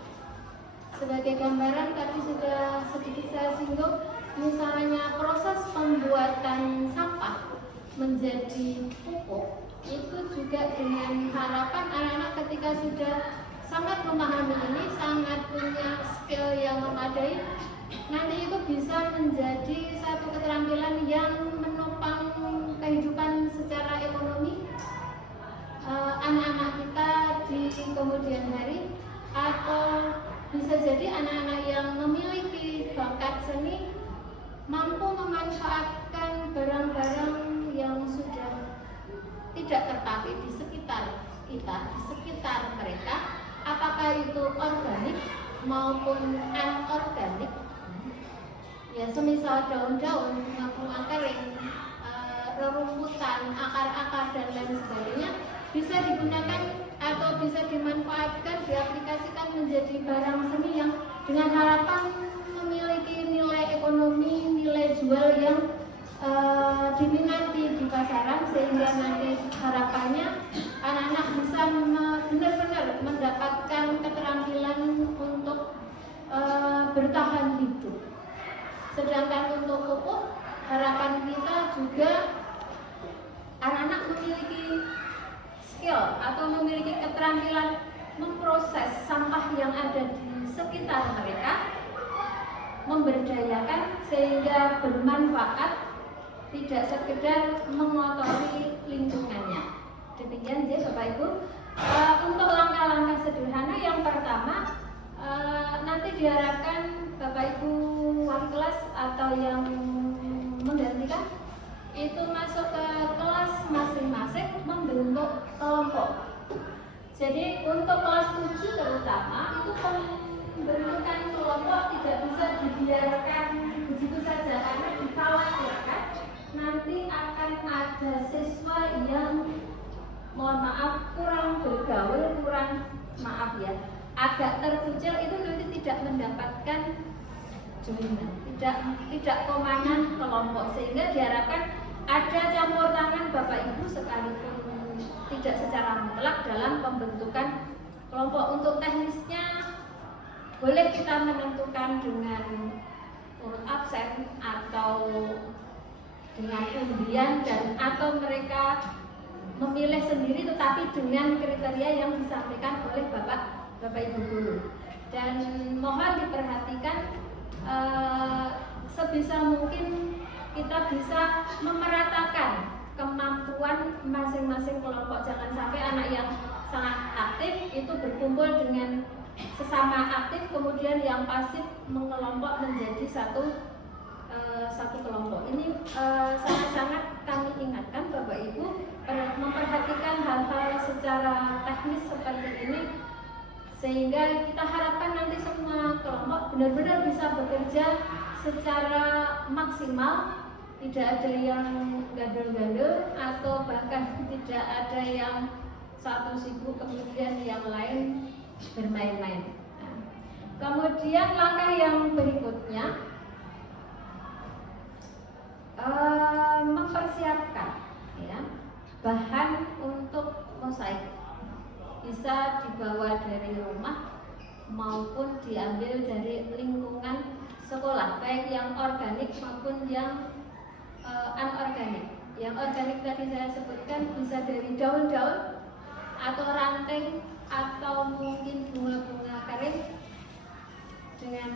Sebagai gambaran tadi sudah sedikit saya singgung, misalnya proses pembuatan sampah menjadi pupuk itu juga dengan harapan anak-anak ketika sudah sangat memahami ini, sangat punya skill yang memadai, nanti itu bisa menjadi satu keterampilan yang menopang kehidupan secara ekonomi anak-anak kita di kemudian hari, atau bisa jadi anak-anak yang memiliki bakat seni mampu memanfaatkan barang-barang yang sudah tidak terpakai di sekitar kita, di sekitar mereka, apakah itu organik maupun anorganik. Ya, semisal daun-daun, bunga kering, rerumputan, akar-akar dan lain sebagainya bisa digunakan atau bisa dimanfaatkan, diaplikasikan menjadi barang seni yang dengan harapan memiliki nilai ekonomi, nilai jual yang diminati di pasaran, sehingga nanti harapannya anak-anak bisa benar-benar mendapatkan keterampilan untuk bertahan hidup. Sedangkan untuk pupuk, harapan kita juga anak-anak memiliki skill atau memiliki keterampilan memproses sampah yang ada di sekitar mereka, memberdayakan sehingga bermanfaat, tidak sekedar mengotori lingkungannya. Demikian ya Bapak Ibu. Untuk langkah-langkah sederhana, yang pertama nanti diharapkan Bapak Ibu wali kelas atau yang menggantikan itu masuk ke kelas masing-masing membentuk kelompok. Jadi untuk kelas 7 terutama itu pembentukan kelompok tidak bisa dibiarkan begitu saja, karena dikhawatirkan nanti akan ada siswa yang mohon maaf kurang bergaul, agak terkucil, itu nanti tidak mendapatkan joinan, tidak komandan kelompok, sehingga diharapkan ada campur tangan Bapak Ibu sekalipun tidak secara mutlak dalam pembentukan kelompok. Untuk teknisnya boleh kita menentukan dengan urut absen atau dengan undian, dan atau mereka memilih sendiri, tetapi dengan kriteria yang disampaikan oleh Bapak Ibu guru. Dan mohon diperhatikan sebisa mungkin kita bisa memeratakan kemampuan masing-masing kelompok. Jangan sampai anak yang sangat aktif itu berkumpul dengan sesama aktif, kemudian yang pasif mengelompok menjadi satu kelompok. Ini sangat-sangat kami ingatkan Bapak Ibu memperhatikan hal-hal secara teknis seperti ini, sehingga kita harapkan nanti semua kelompok benar-benar bisa bekerja secara maksimal, tidak ada yang gandul-gandul atau bahkan tidak ada yang satu sibuk kemudian yang lain bermain-main. Nah, kemudian langkah yang berikutnya mempersiapkan ya, bahan untuk mosaik, bisa dibawa dari rumah maupun diambil dari lingkungan sekolah, baik yang organik maupun yang anorganik. Yang organik tadi saya sebutkan bisa dari daun-daun atau ranting atau mungkin bunga-bunga kering dengan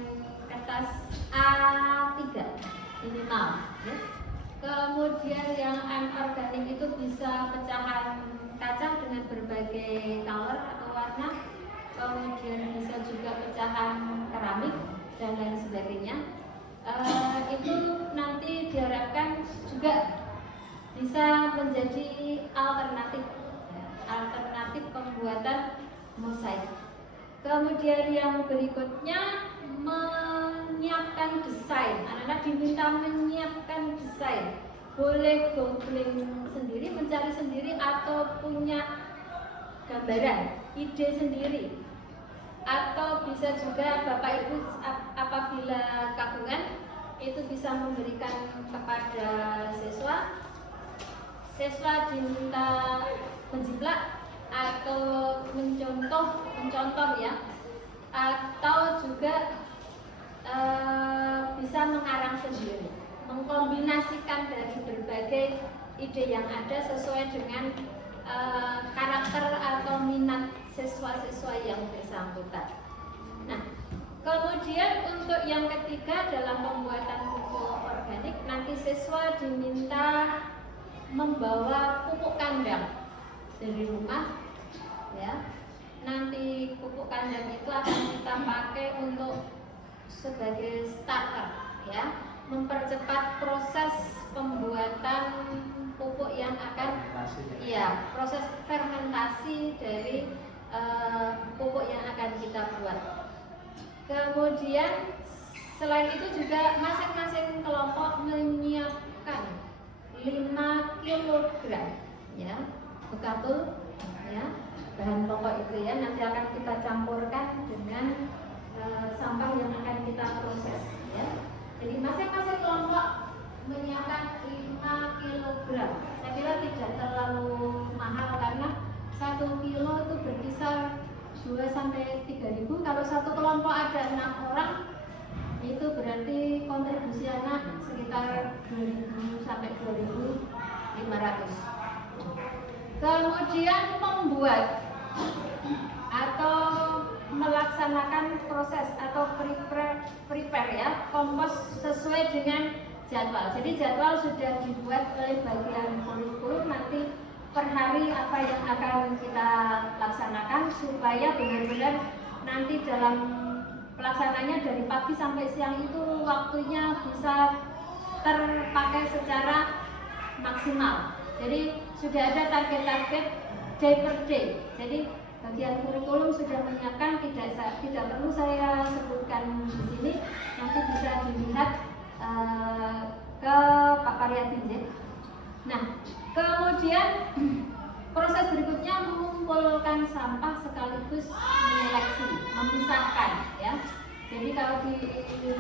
kertas A3 minimal. Ya. Kemudian yang anorganik itu bisa pecahan kaca dengan berbagai color atau warna, kemudian bisa juga pecahan keramik dan lain sebagainya. Itu nanti diharapkan juga bisa menjadi alternatif pembuatan mosaik. Kemudian yang berikutnya menyiapkan desain. Anak-anak diminta menyiapkan desain. Boleh googling sendiri, mencari sendiri, atau punya gambaran, ide sendiri. Atau bisa juga Bapak Ibu apabila kagungan itu bisa memberikan kepada siswa diminta menjiplak atau mencontoh ya, atau juga bisa mengarang sendiri, mengkombinasikan dari berbagai ide yang ada sesuai dengan karakter atau minat siswa-siswa yang bersangkutan. Nah, kemudian untuk yang ketiga dalam pembuatan pupuk organik, nanti siswa diminta membawa pupuk kandang dari rumah, ya. Nanti pupuk kandang itu akan kita pakai untuk sebagai starter, ya, mempercepat proses pembuatan pupuk yang akan, ya, proses fermentasi dari pupuk yang akan kita buat. Kemudian selain itu juga masing-masing kelompok menyiapkan 5 kg ya, bekatul ya, bahan pokok itu ya, nanti akan kita campurkan dengan sampah yang akan kita proses ya. Jadi masing-masing kelompok menyiapkan 5 kg. Saya kira tidak terlalu mahal karena 1 kilo itu berkisar 2-3 ribu. Kalau satu kelompok ada 6 orang, itu berarti kontribusi anak sekitar 2.000 sampai 2.500. Kemudian membuat atau melaksanakan proses atau prepare ya, kompos sesuai dengan jadwal. Jadi jadwal sudah dibuat oleh bagian kurikulum, nanti per hari apa yang akan kita laksanakan supaya benar-benar nanti dalam pelaksananya dari pagi sampai siang itu waktunya bisa terpakai secara maksimal. Jadi sudah ada target-target day per day. Jadi bagian kurikulum sudah menyiapkan, tidak perlu saya sebutkan di sini, nanti bisa dilihat ke Pak Paryatin. Nah, kemudian proses berikutnya mengumpulkan sampah sekaligus menyeleksi, memisahkan ya. Jadi kalau di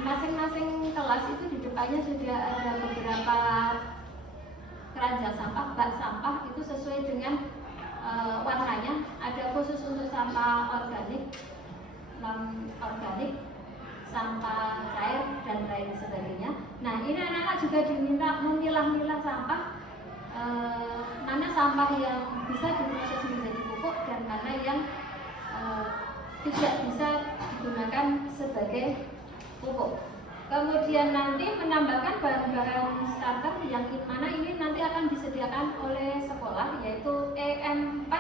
masing-masing kelas itu di depannya sudah ada beberapa keranjang sampah, bak sampah itu sesuai dengan warnanya. Ada khusus untuk sampah organik, non organik, sampah cair dan lain sebagainya. Nah, ini anak-anak juga diminta memilah-milah sampah, mana sampah yang bisa diproses menjadi pupuk dan mana yang tidak bisa digunakan sebagai pupuk. Kemudian nanti menambahkan bahan-bahan starter yang mana ini nanti akan disediakan oleh sekolah, yaitu EM4,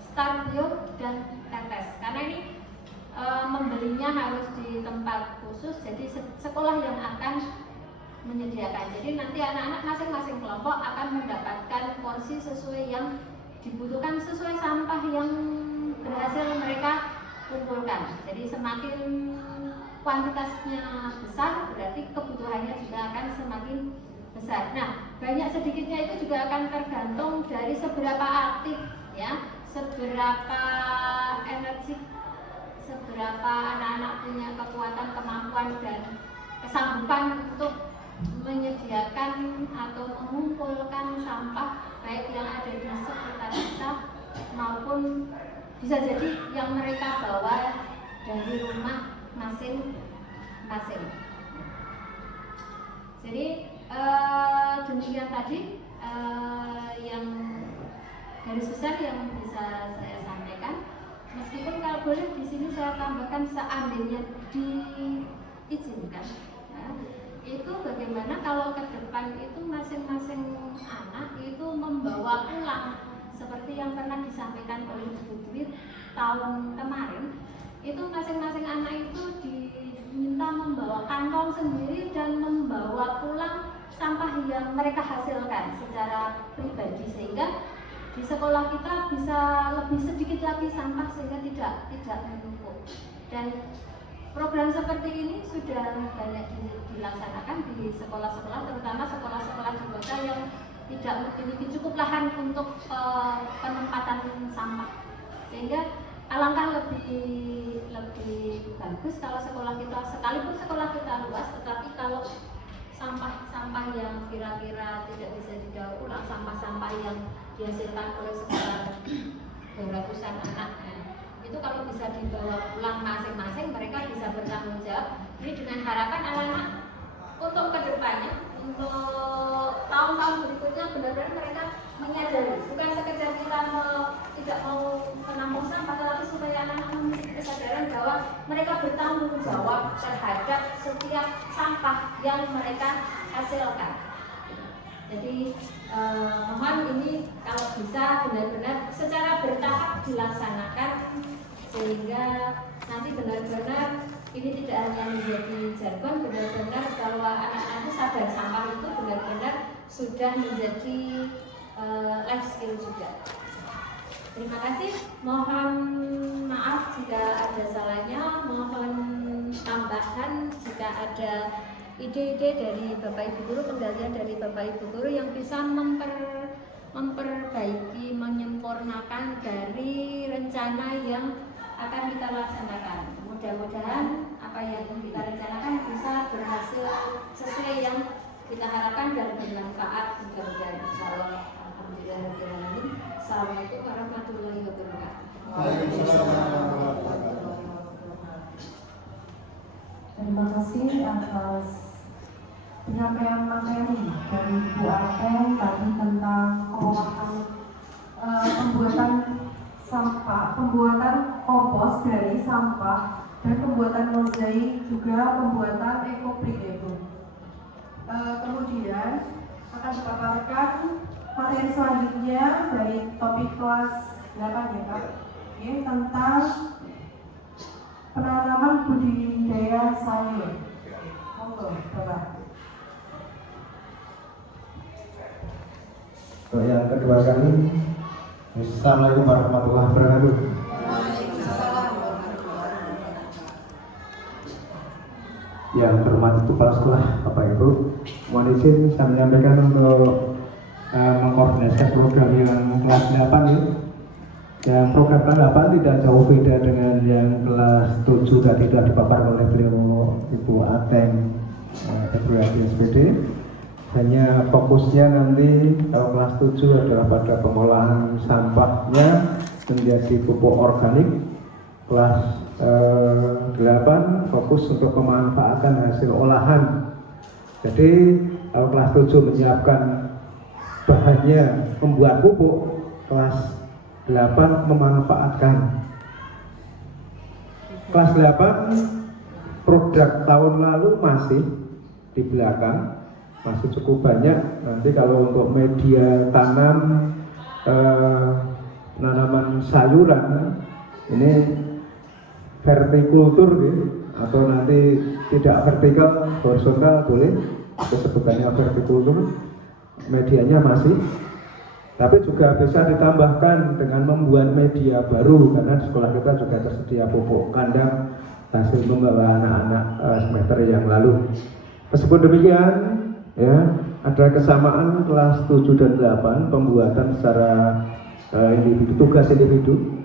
Starbio, dan Tetes. Karena ini membelinya harus di tempat khusus, jadi sekolah yang akan menyediakan. Jadi nanti anak-anak masing-masing kelompok akan mendapatkan porsi sesuai yang dibutuhkan, sesuai sampah yang berhasil mereka kumpulkan. Jadi semakin kuantitasnya besar, berarti kebutuhannya juga akan semakin besar. Nah, banyak sedikitnya itu juga akan tergantung dari seberapa aktif ya, seberapa energi, seberapa anak-anak punya kekuatan, kemampuan dan kesanggupan untuk menyediakan atau mengumpulkan sampah baik yang ada di sekitar kita maupun bisa jadi yang mereka bawa dari rumah masing-masing. Jadi demikian tadi yang garis besar yang bisa saya sampaikan. Meskipun kalau boleh di sini saya tambahkan seandainya diizinkan, ya, itu bagaimana kalau ke depan itu masing-masing anak itu membawa pulang seperti yang pernah disampaikan oleh Ibu Dwi tahun kemarin. Itu masing-masing anak itu diminta membawa kantong sendiri dan membawa pulang sampah yang mereka hasilkan secara pribadi, sehingga di sekolah kita bisa lebih sedikit lagi sampah sehingga tidak menumpuk. Dan program seperti ini sudah banyak dilaksanakan di sekolah-sekolah, terutama sekolah-sekolah di kota yang tidak memiliki cukup lahan untuk penempatan sampah. Sehingga alangkah lebih bagus kalau sekolah kita, sekalipun sekolah kita luas, tetapi kalau sampah-sampah yang kira-kira tidak bisa didaur ulang, sampah-sampah yang dihasilkan oleh sekolah ratusan anak, itu kalau bisa dibawa pulang masing-masing, mereka bisa bertanggung jawab. Jadi dengan harapan anak-anak untuk kedepannya, untuk tahun-tahun berikutnya benar-benar mereka menyadari, bukan sekedar kita tidak mau menampung sampah, tetapi supaya anak-anak memiliki kesadaran bahwa mereka bertanggung jawab terhadap setiap sampah yang mereka hasilkan. Jadi mohon ini kalau bisa benar-benar secara bertahap dilaksanakan, sehingga nanti benar-benar ini tidak hanya menjadi jargon, benar-benar bahwa anak-anak itu sadar sampah itu benar-benar sudah menjadi life skill juga. Terima kasih, mohon maaf jika ada salahnya, mohon tambahan jika ada ide-ide dari Bapak Ibu Guru, penggalian dari Bapak Ibu Guru yang bisa memperbaiki, menyempurnakan dari rencana yang akan kita laksanakan. Mudah-mudahan apa yang kita rencanakan bisa berhasil sesuai yang kita harapkan dan bermanfaat. Mudah-mudahan insyaallah. Alhamdulillah. Assalamualaikum warahmatullahi wabarakatuh. Waalaikumsalam warahmatullahi wabarakatuh. Terima kasih atas penyampaian materi dari Bu Arten tadi tentang pembuatan kompos dari sampah dan pembuatan mozaik, juga pembuatan ekobrik ya Bu. Kemudian akan dipaparkan materi selanjutnya dari topik kelas 8 ya Kak, tentang penanaman budidaya sayur. Monggo Bapak. Untuk yang kedua kali, Assalamualaikum warahmatullahi wabarakatuh. Yang terhormat Kepala Sekolah, Bapak Ibu, mohon izin saya menyampaikan untuk mengkoordinasikan program yang kelas 8 ini. Yang program kelas 8 tidak jauh beda dengan yang kelas 7 tadi sudah dipaparkan oleh beliau Ibu Ateng, Ketua SPD. Hanya fokusnya nanti kalau kelas 7 adalah pada pengolahan sampahnya menjadi pupuk organik. Kelas 8 fokus untuk pemanfaatan hasil olahan. Jadi kalau kelas 7 menyiapkan bahannya membuat pupuk, kelas 8 memanfaatkan. Kelas 8 produk tahun lalu masih di belakang, masih cukup banyak. Nanti kalau untuk media tanam penanaman sayuran ini vertikultur atau nanti tidak vertikal, horizontal boleh, itu sebutannya vertikultur. Medianya masih, tapi juga bisa ditambahkan dengan membuat media baru, karena di sekolah kita juga tersedia pupuk kandang hasil membawa anak-anak semester yang lalu. Meskipun demikian, ya, ada kesamaan kelas 7 dan 8 pembuatan secara individu, tugas individu.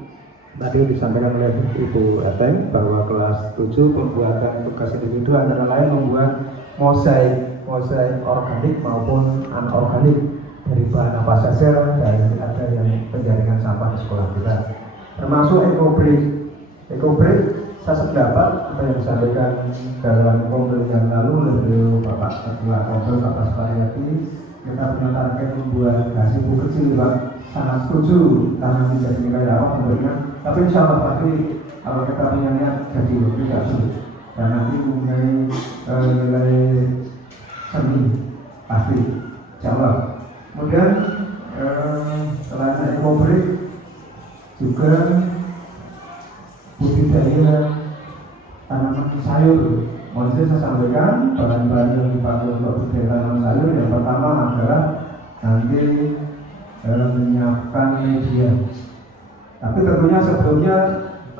Tadi disampaikan oleh Ibu Ateng bahwa kelas 7 pembuatan tugas individu antara lain membuat mozaik organik maupun anorganik dari bahan apa saja, dan ada yang penjaringan sampah di sekolah kita, termasuk ekobrik saya sependapat apa yang disampaikan dalam pembelian lalu oleh Bapak Ketua Komdel Bapak Suparyadi. Kita punya target membuat gazebo kecil, Pak. Sangat setuju karena menjadi nilai awal tentunya. Tapi insya Allah pasti kalau kita punya niat jadi tidak sulit. Dan nanti mempunyai nilai seni pasti insya Allah. Kemudian selain ekobrik juga budidaya tanaman sayur. Mohon saya sampaikan bahan-bahan yang dipakai untuk budidaya tanaman sayur yang pertama adalah nanti menyiapkan media. Tapi tentunya sebelumnya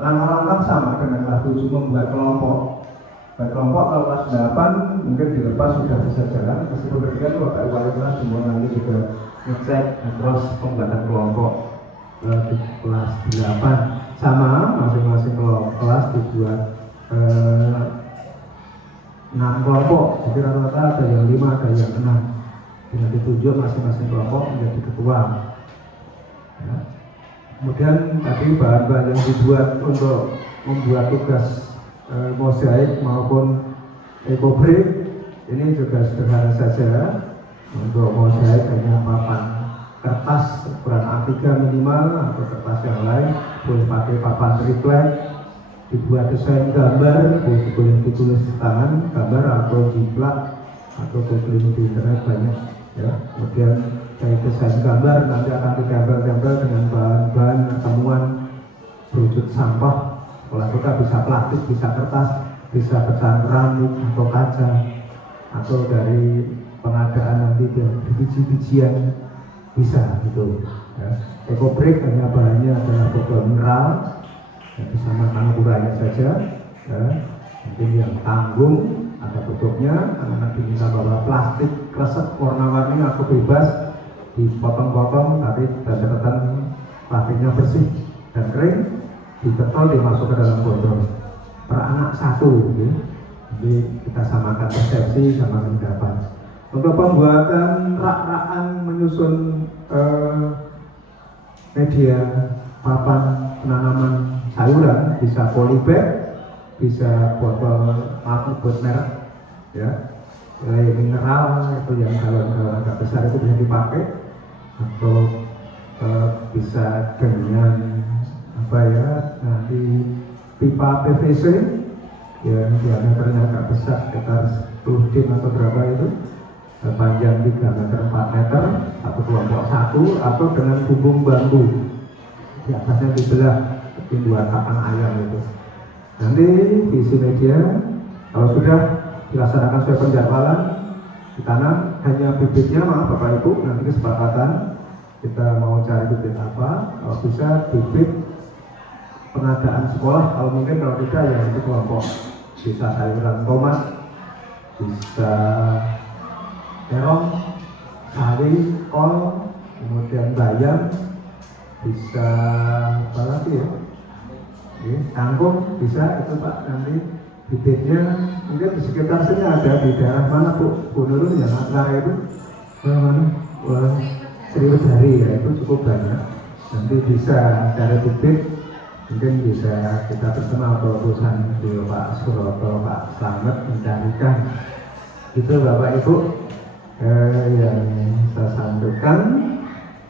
langkah-langkah sama dengan kelas 7 membuat kelompok. Buat kelompok kalau kelas 8 mungkin dilepas sudah bisa jalan. Meskipun ketika Bapak Wali kelas semua nanti juga ngecek terus pembuatan kelompok di kelas 8 sama masing-masing kelas dibuat 6 kelompok. Jadi rata-rata ada yang 5, ada yang 6. Dengan ditunjuk masing-masing kelompok menjadi ketua. Ya. Kemudian tadi bahan-bahan yang dibuat untuk membuat tugas mosaik maupun ekobrik ini juga sederhana saja. Untuk mosaik hanya papan kertas ukuran A3 minimal atau kertas yang lain, boleh pakai papan triplek, dibuat desain gambar, boleh ditulis di tangan gambar atau jiplak atau boleh di internet banyak ya. Kemudian dari desain gambar nanti akan digambar-gambar dengan bahan-bahan temuan berwujud sampah. Kalau kita bisa plastik, bisa kertas, bisa pecahan keramik atau kaca, atau dari pengadaan nanti dari biji-bijian bisa gitu. Ya. Ekobrik hanya bahannya adalah botol mineral, ya, bisa makan ukurannya saja. Ya. Mungkin yang tanggung ada tutupnya, anak-anak diminta bawa plastik kresek warna-warni atau bebas, dipotong-potong tapi catatan plastiknya bersih dan kering, dibetol dimasuk ke dalam botol per anak 1 ya. Jadi kita samakan persepsi sama pendapat. Untuk pembuatan rak-rakan menyusun media papan penanaman sayuran bisa polybag, bisa botol buat merek ya, mineral itu yang galon-galon agak besar itu bisa dipakai, atau bisa dengan apa ya nanti pipa PVC yang diameternya agak besar sekitar 10 dim atau berapa itu, panjang 3 meter 4 meter, satu kelompok 1, atau dengan bumbung bambu di atasnya dibelah seperti buat pakan ayam itu. Nanti diisi media, kalau sudah dilaksanakan sesuai penjadwalan ditanam, hanya bibitnya maaf Bapak Ibu, nanti kesepakatan kita mau cari bibit apa, kalau bisa bibit pengadaan sekolah, kalau mungkin kalau tidak ya itu kelompok, bisa sayuran tomat, bisa terong, sari, kol, kemudian bayam, bisa apa lagi ya? Kangkung bisa itu Pak, nanti bibitnya mungkin di sekitar sini ada di daerah mana Bu Nurul yang antara itu mana? Sriwedari ya, itu cukup banyak. Nanti bisa cari bibit, mungkin bisa kita bersama perusahaan di Pak Suroto, Pak Slamet mencarikan. Itu Bapak Ibu yang saya sampaikan.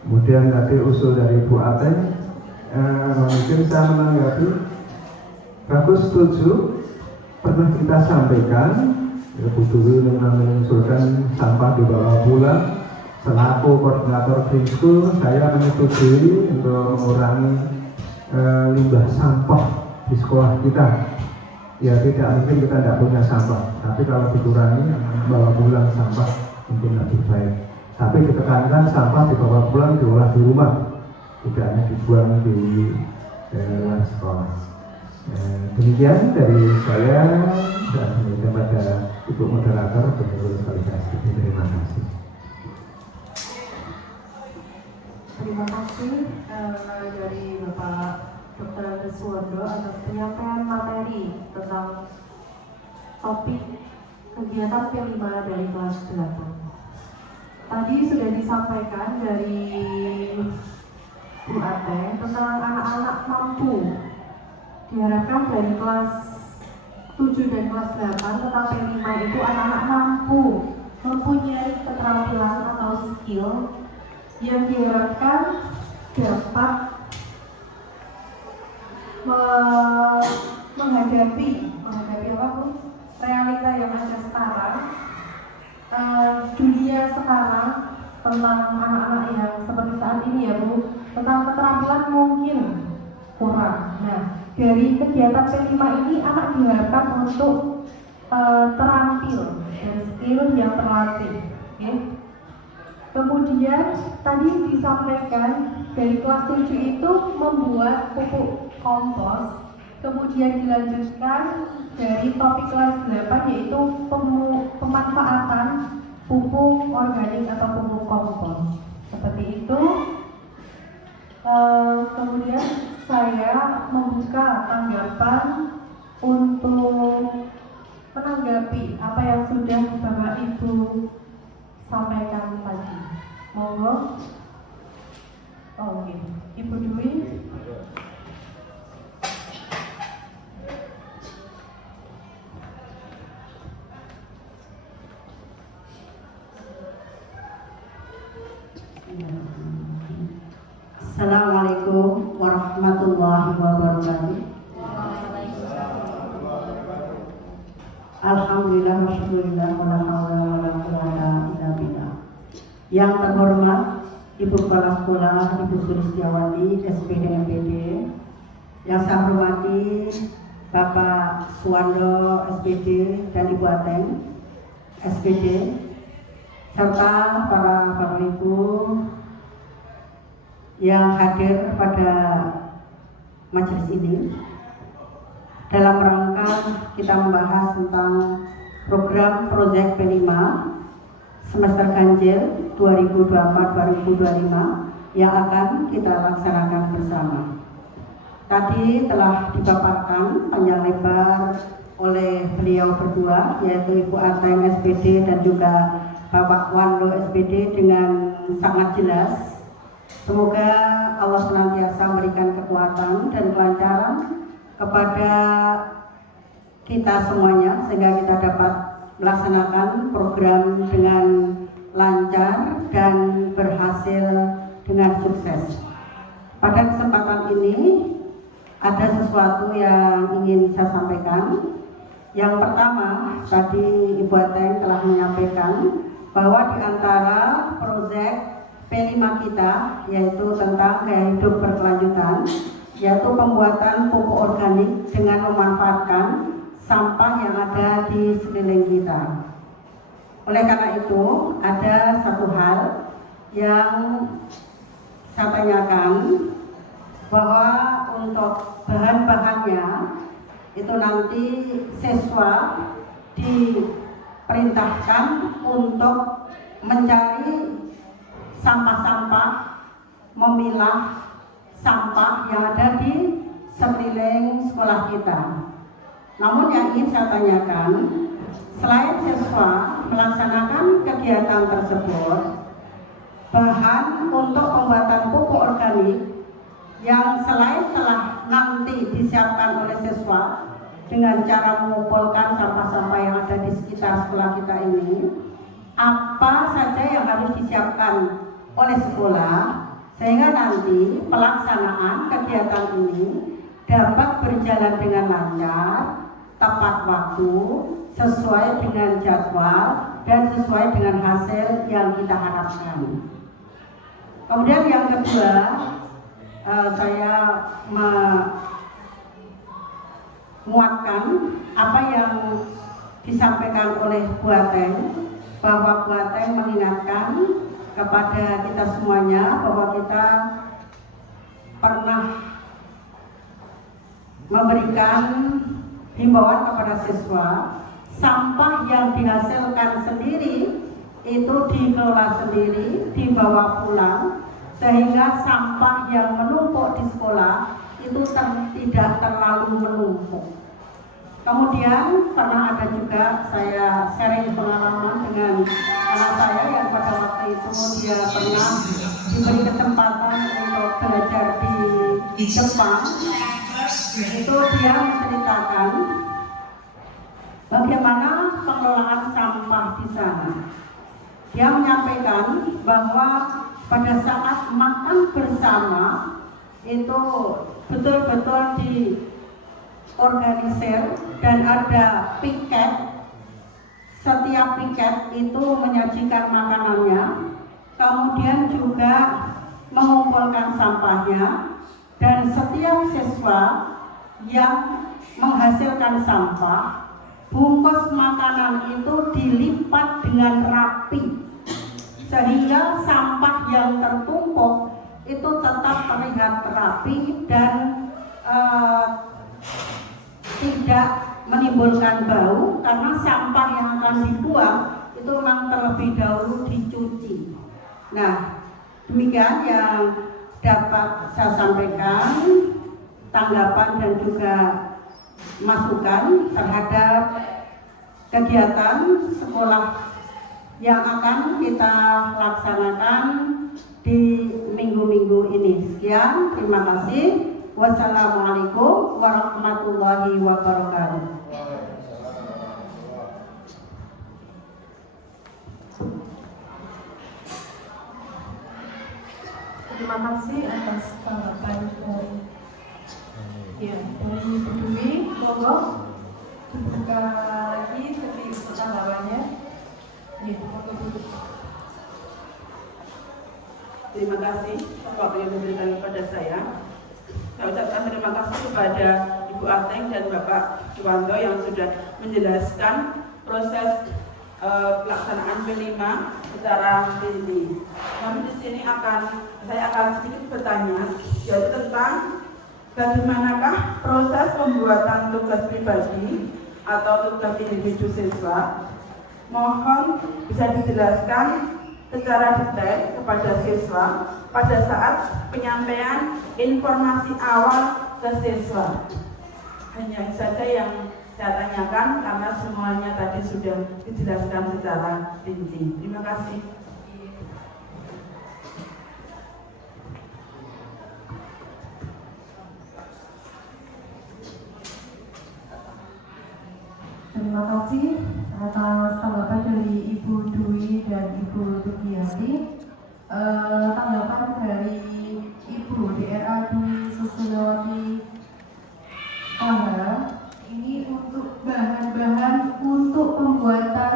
Kemudian tadi usul dari Bu Ateng, mungkin saya menanggapi bagus, setuju. Pernah kita sampaikan ya, Bu Dulu yang mengusulkan sampah dibawa pulang. Selaku koordinator Green School, saya menyetujui untuk mengurangi limbah sampah di sekolah kita. Ya tidak mungkin kita tidak punya sampah, tapi kalau dikurangi bawa pulang sampah mungkin lebih baik. Tapi ditekankan sampah dibawa pulang diolah di rumah, tidak hanya dibuang di daerah sekolah. Demikian dari saya dan kepada Ibu Moderator untuk validasi. Terima kasih. Terima kasih dari Bapak Dr. Deswondo atas penyampaian materi tentang topik kegiatan P5 dari kelas 8. Tadi sudah disampaikan dari Bu Ateng tentang anak-anak mampu diharapkan dari kelas 7 dan kelas 8 tentang P5 itu anak-anak mampu mempunyai keterampilan atau skill yang diharapkan dapat menghadapi apa pun realita yang ada sekarang, dunia sekarang, tentang anak-anak yang seperti saat ini ya Bu, tentang keterampilan mungkin kurang. Nah, dari kegiatan P5 ini anak diharapkan untuk terampil dan skill yang terlatih. Okay? Kemudian tadi disampaikan dari kelas 7 itu membuat pupuk kompos. Kemudian dilanjutkan dari topik kelas 8 yaitu pemanfaatan pupuk organik atau pupuk kompos. Seperti itu. Kemudian saya membuka tanggapan untuk menanggapi apa yang sudah Bapak Ibu sampaikan tadi. Monggo. Oke, Ibu Dwi. Assalamualaikum warahmatullahi wabarakatuh. Alhamdulillah wassyukurillah wala haula wala quwwata illa billah. Yang terhormat Ibu Kepala Sekolah Ibu Sulistiawati SPD MPD, yang saya hormati Bapak Suwando SPD dan Ibu Ateng SPD, serta para Bapak Ibu yang hadir pada majelis ini dalam rangka kita membahas tentang program proyek P5 semester ganjil 2024-2025 yang akan kita laksanakan bersama. Tadi telah dipaparkan panjang lebar oleh beliau berdua, yaitu Ibu Ateng SPD dan juga Bapak Wando SPD dengan sangat jelas. Semoga Allah senantiasa memberikan kekuatan dan kelancaran kepada kita semuanya sehingga kita dapat melaksanakan program dengan lancar dan berhasil dengan sukses. Pada kesempatan ini ada sesuatu yang ingin saya sampaikan. Yang pertama, tadi Ibu Ateng telah menyampaikan bahwa di antara proyek P5 kita, yaitu tentang gaya hidup berkelanjutan, yaitu pembuatan pupuk organik dengan memanfaatkan sampah yang ada di sekeliling kita. Oleh karena itu, ada satu hal yang saya tanyakan, bahwa untuk bahan-bahannya itu nanti siswa diperintahkan untuk mencari sampah-sampah, memilah sampah yang ada di sekeliling sekolah kita. Namun yang ingin saya tanyakan, selain siswa melaksanakan kegiatan tersebut, bahan untuk pembuatan pupuk organik yang selain telah nanti disiapkan oleh siswa dengan cara mengumpulkan sampah-sampah yang ada di sekitar sekolah kita ini, apa saja yang harus disiapkan oleh sekolah sehingga nanti pelaksanaan kegiatan ini dapat berjalan dengan lancar, tepat waktu, sesuai dengan jadwal dan sesuai dengan hasil yang kita harapkan. Kemudian yang kedua, saya menguatkan apa yang disampaikan oleh Bu Ateng, bahwa Bu Ateng mengingatkan kepada kita semuanya bahwa kita pernah memberikan himbauan kepada siswa, sampah yang dihasilkan sendiri itu dikelola sendiri, dibawa pulang, sehingga sampah yang menumpuk di sekolah itu tidak terlalu menumpuk. Kemudian pernah ada juga saya sharing pengalaman dengan anak saya yang pada waktu itu dia pernah diberi kesempatan untuk belajar di Jepang. Yaitu dia menceritakan bagaimana pengelolaan sampah di sana. Dia menyampaikan bahwa pada saat makan bersama itu betul-betul diorganisir dan ada piket. Setiap piket itu menyajikan makanannya, kemudian juga mengumpulkan sampahnya, dan setiap siswa yang menghasilkan sampah, bungkus makanan itu dilipat dengan rapi sehingga sampah yang tertumpuk itu tetap terlihat rapi dan tidak menimbulkan bau, karena sampah yang akan dibuang itu memang terlebih dahulu dicuci. Nah, demikian yang dapat saya sampaikan, tanggapan dan juga masukan terhadap kegiatan sekolah yang akan kita laksanakan di minggu-minggu ini. Sekian, terima kasih. Wassalamualaikum warahmatullahi wabarakatuh. Terima kasih atas tanggapan dari Ibu Dwi. Monggo dibuka lagi sesi tanggapannya. Monggo Bu. Terima kasih waktu yang diberikan kepada saya. Saya ucapkan terima kasih kepada Ibu Ateng dan Bapak Suwanto yang sudah menjelaskan proses pelaksanaan P5 secara rinci. Namun di sini saya akan sedikit bertanya, yaitu tentang bagaimanakah proses pembuatan tugas pribadi atau tugas individu siswa. Mohon bisa dijelaskan secara detail kepada siswa pada saat penyampaian informasi awal ke siswa. Hanya saja yang saya tanyakan karena semuanya tadi sudah dijelaskan secara rinci. Terima kasih. Terima kasih atas tanggapan dari Ibu Dwi dan Ibu Tugiati. Tanggapan dari Ibu DRA Dwi Susilowati ini untuk bahan-bahan untuk pembuatan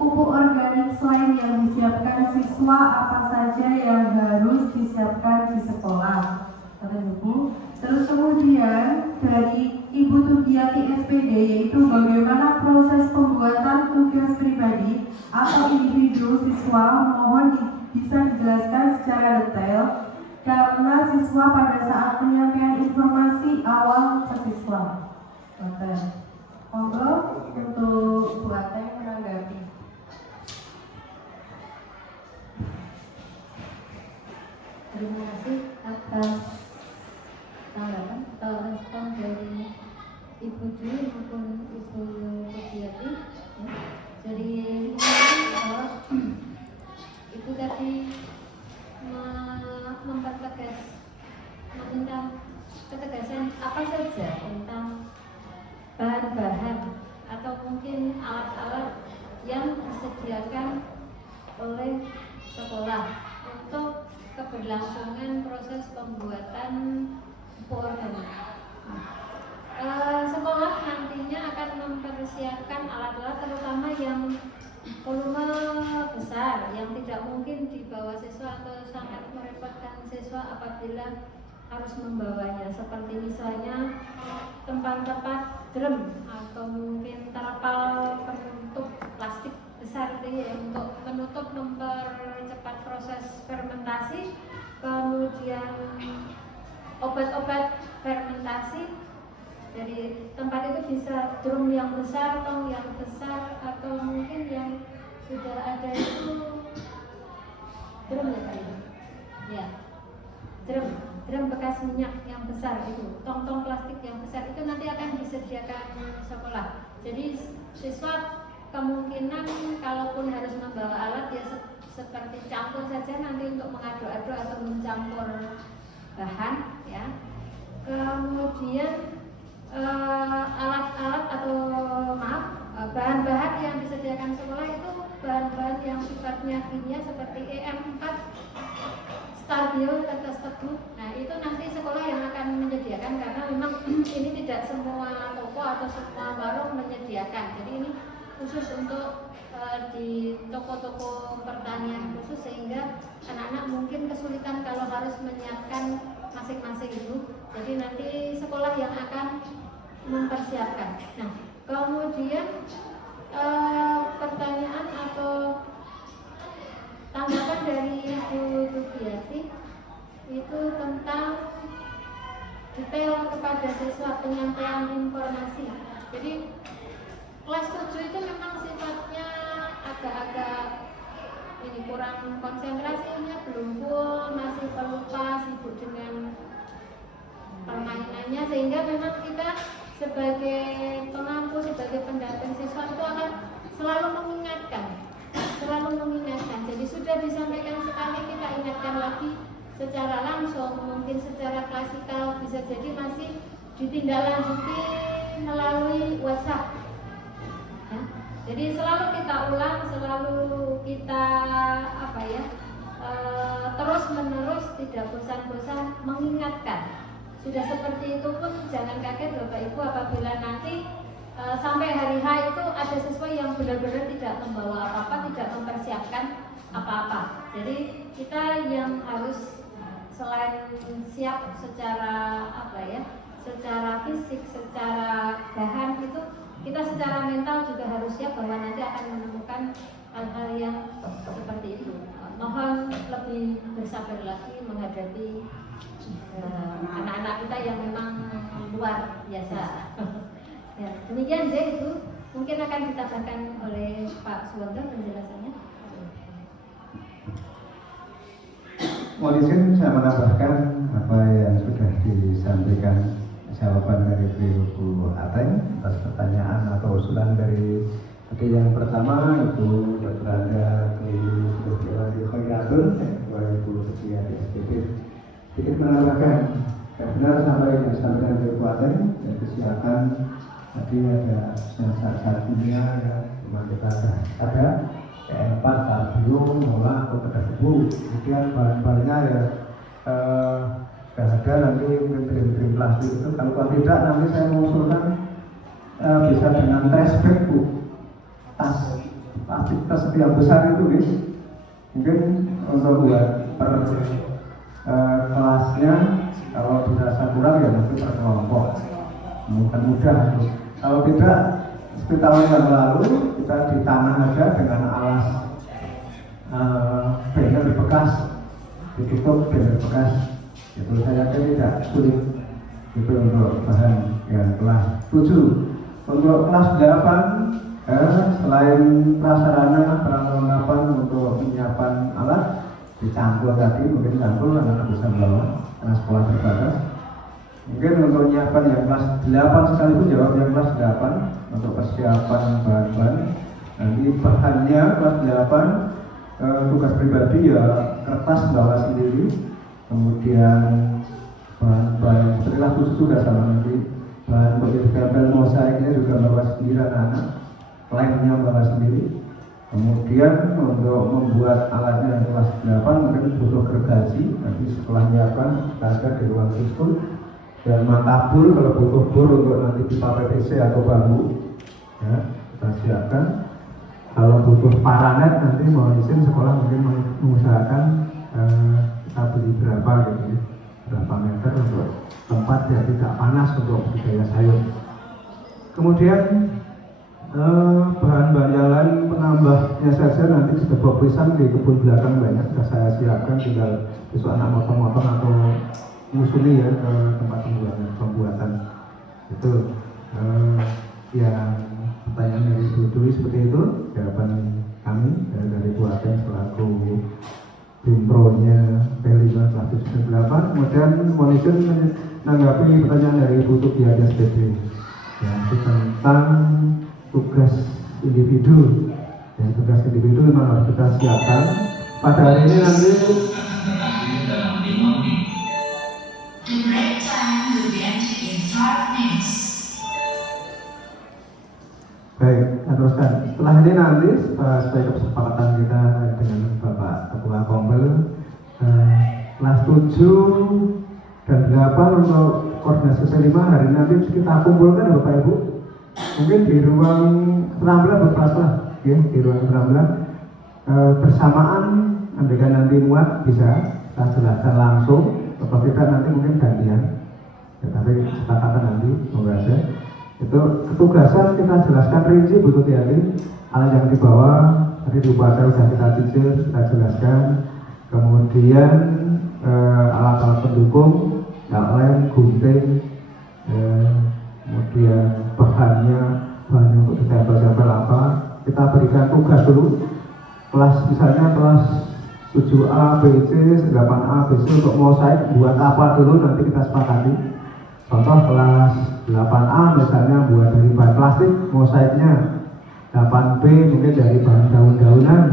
pupuk organik selain yang disiapkan siswa, apa saja yang harus disiapkan di sekolah, kata Ibu. Terus kemudian dari Ibu Tugiati SPD, yaitu bagaimana proses pembuatan tugas pribadi atau individu siswa, mohon bisa dijelaskan secara detail karena siswa pada saat penyampaian informasi awal ke siswa. Monggo untuk Bu Ateng menanggapi. Terima kasih atas tanggapan atau respon dari Ibu Dwi maupun Ibu Tugiati. Jadi Ibu tadi mempertegas, meminta ketegasan apa saja tentang bahan-bahan atau mungkin alat-alat yang disediakan oleh sekolah untuk keberlangsungan proses pembuatan pupuk organik. Sekolah nantinya akan mempersiapkan alat-alat terutama yang volume besar yang tidak mungkin dibawa siswa atau sangat merepotkan siswa apabila harus membawanya, seperti misalnya tempat-tempat drum atau mungkin terpal penutup plastik besar itu ya, untuk menutup mempercepat proses fermentasi, kemudian obat-obat fermentasi. Dari tempat itu bisa drum yang besar, tong yang besar, atau mungkin yang sudah ada itu drum ya Pak ya, drum bekas minyak yang besar itu, tong-tong plastik yang besar itu nanti akan disediakan sekolah. Jadi siswa kemungkinan kalaupun harus membawa alat ya seperti campur saja nanti untuk mengaduk-aduk atau mencampur bahan ya. Kemudian alat-alat atau maaf bahan-bahan yang disediakan sekolah itu bahan-bahan yang sifatnya kimia seperti EM4, Stabil atau Tebu. Nah itu nanti sekolah yang akan menyediakan karena memang ini tidak semua toko atau semua warung menyediakan. Jadi ini khusus untuk di toko-toko pertanian khusus sehingga anak-anak mungkin kesulitan kalau harus menyiapkan masing-masing itu. Jadi nanti sekolah yang akan mempersiapkan. Nah kemudian pertanyaan atau tanggapan dari Ibu Tugiati itu tentang detail kepada siswa penyampaian informasi. Jadi kelas 7 itu memang sifatnya agak-agak ini kurang konsentrasinya, belum full, masih pelupa, sibuk dengan permainannya, sehingga memang kita sebagai pengampu, sebagai pendamping siswa itu akan selalu mengingatkan. Jadi sudah disampaikan sekali, kita ingatkan lagi secara langsung, mungkin secara klasikal, bisa jadi masih ditindaklanjuti melalui WhatsApp. Ya. Jadi selalu kita ulang, selalu kita terus menerus, tidak bosan-bosan mengingatkan. Sudah seperti itu pun jangan kaget Bapak Ibu apabila nanti sampai hari H itu ada siswa yang benar-benar tidak membawa apa-apa, tidak mempersiapkan apa-apa. Jadi kita yang harus selain siap secara secara fisik, secara bahan itu, kita secara mental juga harus siap bahwa nanti akan menemukan hal-hal yang seperti itu. Mohon lebih bersabar lagi menghadapi anak-anak kita yang memang luar biasa. Ya, demikian itu mungkin akan ditambahkan oleh Pak Suwanto penjelasannya. Mohon izin saya menambahkan apa yang sudah disampaikan jawaban dari Bu Ateng atas pertanyaan atau usulan dari tadi yang pertama Ibu Dr. Anda di Khairatun, Ibu Ketua SPP. Sedikit menambahkan, benar sampai yang disampaikan dari Bu Ateng dan kesiapan tadi ada zat kimia ya, cuma kita ada EM4, Stabil, Mola atau Tebu. Kemudian bahan-bahannya ya ada nanti mungkin plastik itu. Kalau tidak nanti saya mengusulkan bisa dengan trash bag Bu, tas plastik tas yang besar itu guys. Mungkin untuk buat per kelasnya kalau dirasa kurang ya nanti per kelompok mungkin mudah. Kalau tidak seperti tahun yang lalu kita di tanah aja dengan alas banner bekas, ditutup banner bekas. Itu saya kira tidak sulit itu untuk bahan yang kelas 7. Untuk kelas 8 selain prasarana perlengkapan untuk penyiapan alat dicampur tadi, mungkin campur anak bisa bawa karena sekolah terbatas. Mungkin untuk menyiapkan yang kelas 8 sekalipun jawab yang kelas 8 untuk persiapan bahan-bahan. Nanti bahannya kelas 8 tugas pribadi ya kertas bawa sendiri. Kemudian bahan-bahan seperti kelas 7 sudah sama nanti bahan bel mosaiknya juga bawa sendiri anak-anak, lemnya bawa sendiri. Kemudian untuk membuat alatnya yang kelas 8 mungkin butuh gergaji, nanti setelah nyiapkan kita ada di ruang diskul. Dan makabul kalau butuh bor untuk nanti pipa PVC atau bambu ya kita siapkan. Kalau butuh paranet nanti mohon izin sekolah mungkin mengusahakan kita beli berapa gitu ya, berapa meter untuk tempat biar tidak panas untuk budidaya sayur. Kemudian bahan-bahan yang lain penambahnya saja nanti di tebok pisang di kebun belakang banyak sudah saya siapkan, tinggal besok anak motong-motong atau musuli ya ke tempat pembuatan itu. Yang pertanyaan dari Bu Dwi seperti itu jawaban kami dari Bu Ateng selaku Bimpronya P5 kelas 78. Kemudian mohon izin menanggapi pertanyaan dari Ibu Tugiati SPP ya, tentang tugas individu. Ya, tugas individu memang harus kita siapkan. Pada hari ini nanti The break time will be ending in 5 minutes. nanti sesuai kesepakatan kita dengan Bapak Ketua Kompel, kelas 7 dan 8 untuk koordinasi P5 hari nanti kita kumpulkan ya Bapak Ibu. Mungkin di ruang keterampilan berkelas-kelas, ya, di ruang keterampilan bersamaan. Andaikan nanti muat bisa kita jelaskan langsung, atau kita nanti mungkin gantian. Ya, tapi kesepakatan nanti semoga aja. Itu ketugasan kita jelaskan rinci Bu Tuti, alat yang dibawa tadi di upacara sudah kita cicil, kita jelaskan. Kemudian alat-alat pendukung, lem, gunting, kemudian bahan untuk ditempel-tempel apa, kita berikan tugas dulu. Kelas misalnya kelas 7A, B, C, 8A, B, C untuk mosaik buat apa dulu nanti kita sepakati. Contoh kelas 8A misalnya buat dari bahan plastik mosaiknya, 8B mungkin dari bahan daun-daunan,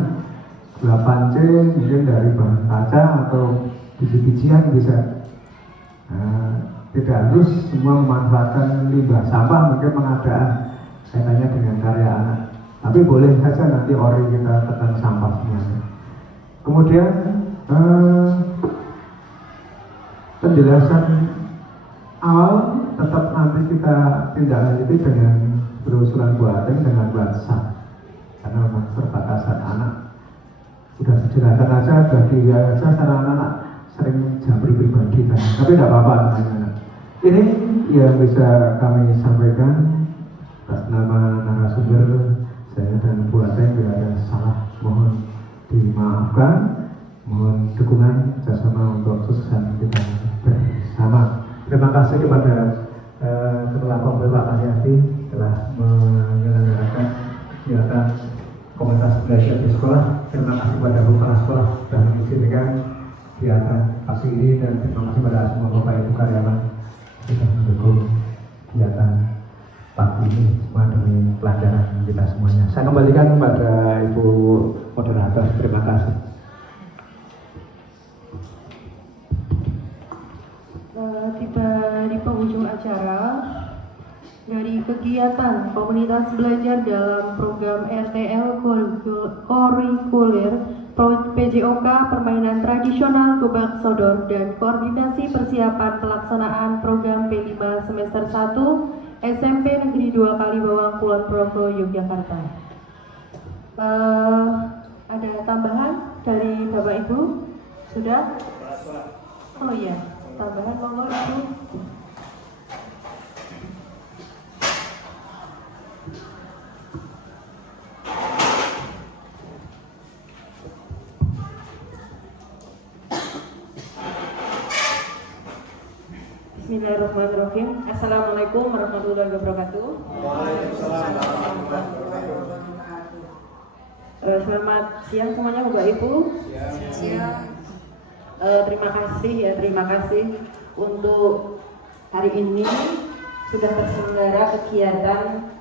8C mungkin dari bahan kaca atau biji-bijian bisa. Tidak harus semua memanfaatkan limbah sampah, mungkin pengadaan kaitannya dengan karya anak. Tapi boleh saja nanti ori kita tentang sampah semuanya. Kemudian penjelasan awal tetap nanti kita tindak lanjuti dengan berusulan Bu Ateng dengan WhatsApp, karena memang perbatasan anak. Sudah dijelaskan aja, bagi aja karena anak sering jabri pribadi kan. Tapi tidak apa-apa anak-anak. Ini yang bisa kami sampaikan atas nama narasumber saya dan Bu Ateng. Bila ada salah mohon dimaafkan, mohon dukungan kerjasama untuk kesuksesan kita bersama. Terima kasih kepada Ketua Kompel Pak Karyati telah menyelenggarakan kegiatan komunitas belajar di sekolah. Terima kasih kepada kepala sekolah sudah mengizinkan kegiatan pagi ini, dan terima kasih pada semua Bapak Ibu karyawan sudah mendukung kegiatan pagi ini semua demi pelajaran kita semuanya. Saya kembalikan kepada Ibu Moderator. Terima kasih. Tiba di penghujung acara. Dari kegiatan komunitas belajar dalam program RTL Kurikuler PJOK Permainan Tradisional Gobak Sodor dan koordinasi persiapan pelaksanaan program P5 semester 1 SMP Negeri 2 Kalibawang Kulon Progo Yogyakarta. Ada tambahan dari Bapak Ibu? Sudah? Oh iya, tambahan monggo Ibu. Bismillahirrahmanirrahim. Assalamualaikum warahmatullahi wabarakatuh. Waalaikumsalam warahmatullahi wabarakatuh. Selamat siang semuanya Bapak Ibu. Siang. Terima kasih untuk hari ini sudah terselenggara kegiatan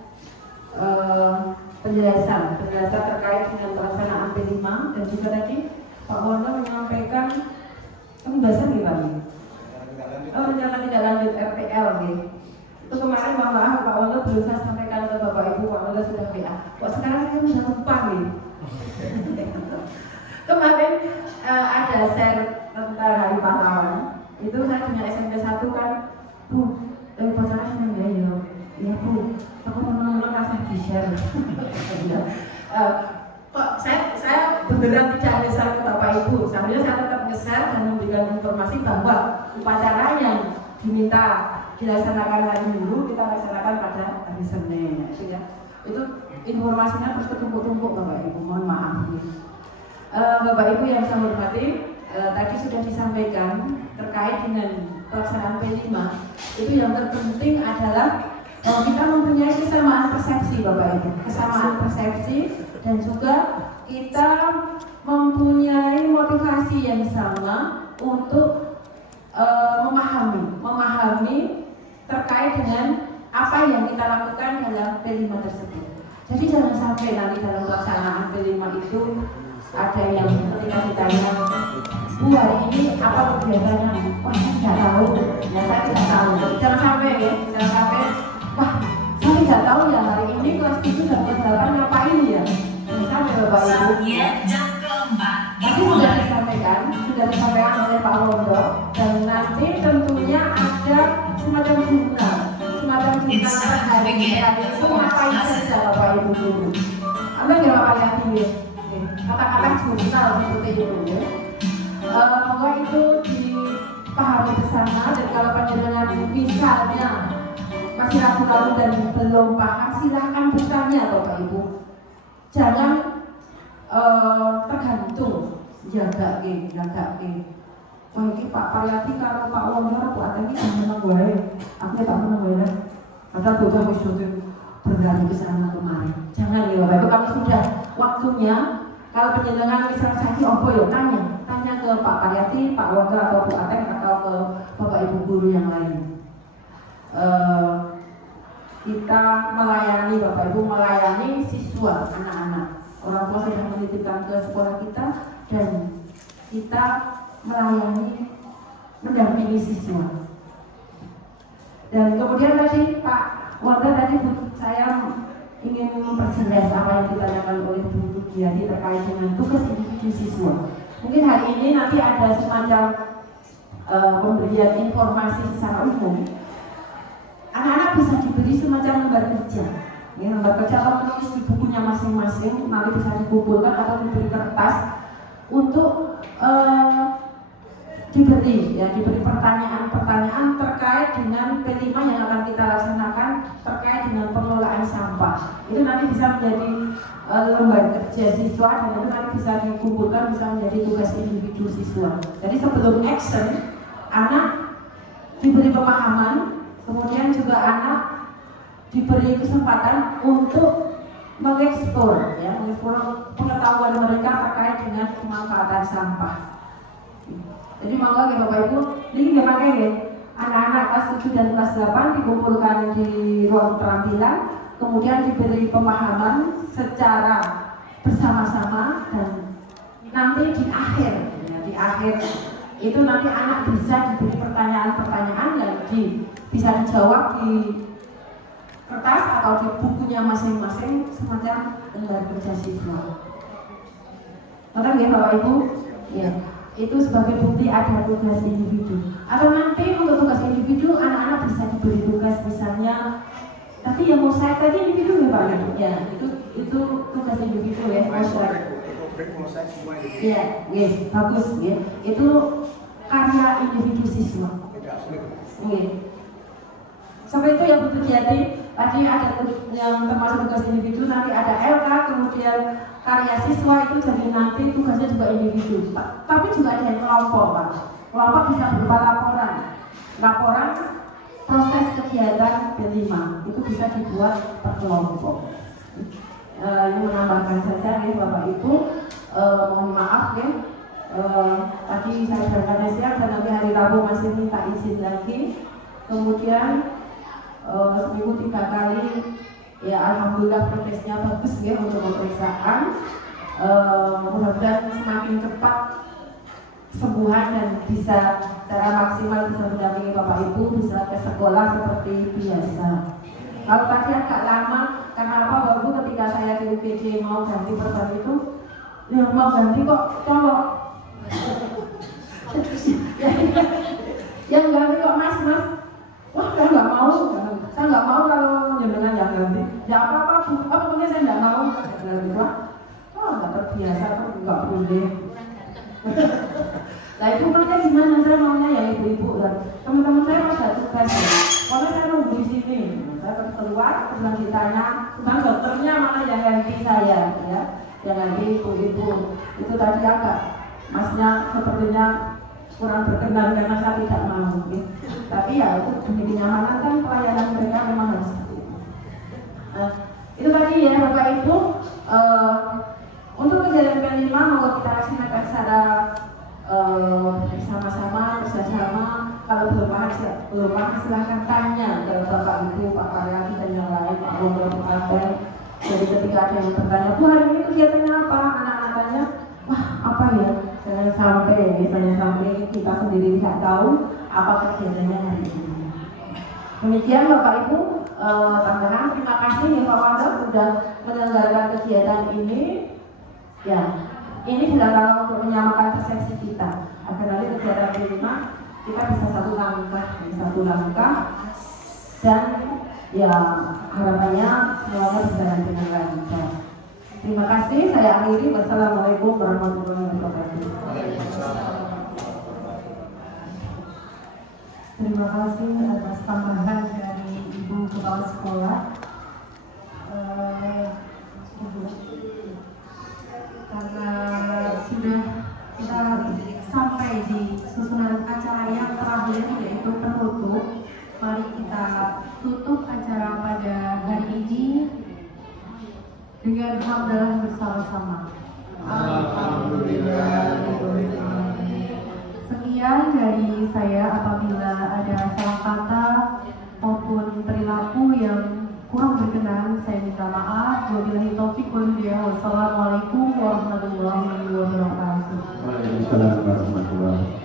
penjelasan terkait dengan pelaksanaan P5, dan juga tadi Pak Wono menyampaikan pembahasan gimana? Rencana tidak lanjut RTL nih. Itu kemarin Pak Wono berusaha sampaikan ke Bapak Ibu, Pak Wono sudah WA. Kok sekarang saya sudah lupa nih. Kemarin ada share tentang Hari Pahlawan. Itu saya dengan SMP 1 kan, Bu, pacaran seneng ya, iya Bu, aku menolak rasa di-share. Kok saya beneran tidak nge-share ke Bapak Ibu. Seharusnya saya tetap nge-share dan memberikan informasi bahwa upacara yang diminta dilaksanakan hari Minggu kita laksanakan pada hari Senin, ya. Itu informasinya terus tertumpuk-tumpuk Bapak Ibu, mohon maaf. Bapak Ibu yang saya hormati, tadi sudah disampaikan terkait dengan pelaksanaan P5. Itu yang terpenting adalah kita mempunyai kesamaan persepsi Bapak Ibu, kesamaan persepsi, dan juga kita mempunyai motivasi yang sama untuk memahami terkait dengan apa yang kita lakukan dalam P5 tersebut. Jadi jangan sampai nanti dalam pelaksanaan P5 itu ada yang ketika ditanya, Bu hari ini apa kegiatannya? Wah saya tidak tahu, ya saya tidak tahu. Jangan sampai ya, jangan sampai, wah saya tidak tahu ya hari ini kelas 7 dan kelas 8 ngapain ya? Bapak Ibu. Jam keempat Tadi sudah disampaikan oleh Pak Wondo, dan nanti tentunya ada semacam jurnal per hari itu ngapain saja Bapak Ibu guru. Apa yang Bapak lihat ini? Kata-kata jurnal seperti itu ya. Maka itu dipahami bersama, dan kalau panjenengan misalnya masih ragu-ragu dan belum paham, silahkan bertanya Bapak Ibu. Jangan tergantung jaga ke. Wah ini Pak Pariati kalau Pak Wondo Pak Ateng ini menang gue, aku tak menang gue ya. Kata tuh kami sudah berlari ke sana kemarin. Jangan ya Bapak Ibu, kami sudah waktunya. Kalau penjenengan misalnya sakit apa ya tanya ke Pak Pariati, Pak Wondo atau Bu Ateng atau ke Bapak Ibu guru yang lain. Kita melayani Bapak Ibu, melayani siswa anak-anak. Orang tua sudah menitipkan ke sekolah kita, dan kita melayani, mendampingi siswa. Dan kemudian tadi Pak Wanda tadi saya ingin memperjelas apa yang ditanyakan oleh Bu Rudiati terkait dengan tugas individu siswa. Mungkin hari ini nanti ada semacam pemberian informasi secara umum. Anak-anak bisa diberi semacam lembar kerja. Ya, lembar kerja atau menulis di bukunya masing-masing, nanti bisa dikumpulkan atau diberi kertas untuk diberi pertanyaan-pertanyaan terkait dengan P5 yang akan kita laksanakan terkait dengan pengelolaan sampah. Itu nanti bisa menjadi lembar kerja siswa, dan itu nanti bisa dikumpulkan, bisa menjadi tugas individu siswa. Jadi sebelum action, anak diberi pemahaman, kemudian juga anak diberi kesempatan untuk mengeksplor pengetahuan mereka terkait dengan pemanfaatan sampah. Jadi monggo ya Bapak Ibu, ini nggak pakai ya. Anak-anak kelas 7 dan kelas 8 dikumpulkan di ruang keterampilan, kemudian diberi pemahaman secara bersama-sama, dan nanti di akhir itu nanti anak bisa diberi pertanyaan-pertanyaan yang bisa dijawab di kertas atau di bukunya masing-masing, semacam lembar kerja siswa. Ngerti ya Bapak Ibu? Ya. Itu sebagai bukti ada tugas individu. Atau nanti untuk tugas individu anak-anak bisa diberi tugas misalnya tadi yang mosaik tadi individu ya Pak? Ya, itu tugas individu ya, mosaik. Iya, yes, bagus ya. Itu karya individu siswa. Sampai itu ya Bu Rudiati, tadi ada yang termasuk tugas individu, nanti ada LK, kemudian karya siswa, itu jadi nanti tugasnya juga individu. Tapi juga ada yang kelompok Pak. Kelompok bisa berupa laporan proses kegiatan P5, itu bisa dibuat per kelompok. Ini menambahkan saja ya Bapak Ibu, mohon maaf ya. Tadi saya berangkat siang dan nanti hari Rabu masih minta izin lagi. Kemudian seminggu 3 kali, ya alhamdulillah progresnya bagus ya untuk pemeriksaan. Mudah-mudahan semakin cepat sembuhan dan bisa secara maksimal bisa mendampingi Bapak Ibu bisa ke sekolah seperti biasa. Kalau tadi agak lama, karena apa Bapak Ibu ketika saya di UPJ mau ganti perban itu, ya mau ganti kok cowok. Yang ganti kok mas, wah saya nggak mau kalau jenengan yang ganti. Ya apa pokoknya saya nggak mau. Nggak terbiasa, nggak boleh. Nah itu mereka gimana, saya maunya ya ibu-ibu dan teman-teman saya masih ada tugas ya. Kalau saya nunggu di sini, saya keluar, kemudian ditanya, tentang dokternya mana yang ganti saya, ya, yang ganti ibu-ibu. Itu tadi agak, masnya sepertinya kurang berkenan karena saya tidak mau. Ya. Tapi ya itu demi kenyamanan kan pelayanan mereka memang harus seperti itu. Itu tadi ya Bapak Ibu. Untuk kejadian P5 mau kita laksanakan secara bersama-sama. Kalau belum paham silahkan tanya ke Bapak Ibu, Pak Pariati dan yang lain, Pak Wondo, Pak Ateng. Jadi ketika ada yang bertanya, Bu hari ini kegiatannya apa? Anak-anak tanya, wah apa ya? Jangan sampai kita sendiri tidak tahu apa kegiatannya hari ini. Demikian Bapak Ibu, tambahan terima kasih ya Pak Wanda sudah menyelenggarakan kegiatan ini. Ya, ini dilakukan untuk menyamakan persepsi kita agar nanti kegiatan kelima kita bisa satu langkah dan ya harapannya semuanya berjalan dengan lancar. Terima kasih, saya akhiri. Wassalamualaikum warahmatullahi wabarakatuh. Terima kasih atas tambahan dari Ibu Kepala Sekolah. Karena sudah kita sampai di susunan acara yang terakhir yaitu penutup, mari kita tutup acara pada hari ini dengan hamdalah bersama-sama. Alhamdulillah. Sekian dari saya. Apabila ada salah kata maupun perilaku yang kurang berkenan, saya minta maaf. Wabillahi taufiq wal hidayah. Wassalamualaikum warahmatullahi wabarakatuh. Waalaikumsalam warahmatullahi wabarakatuh.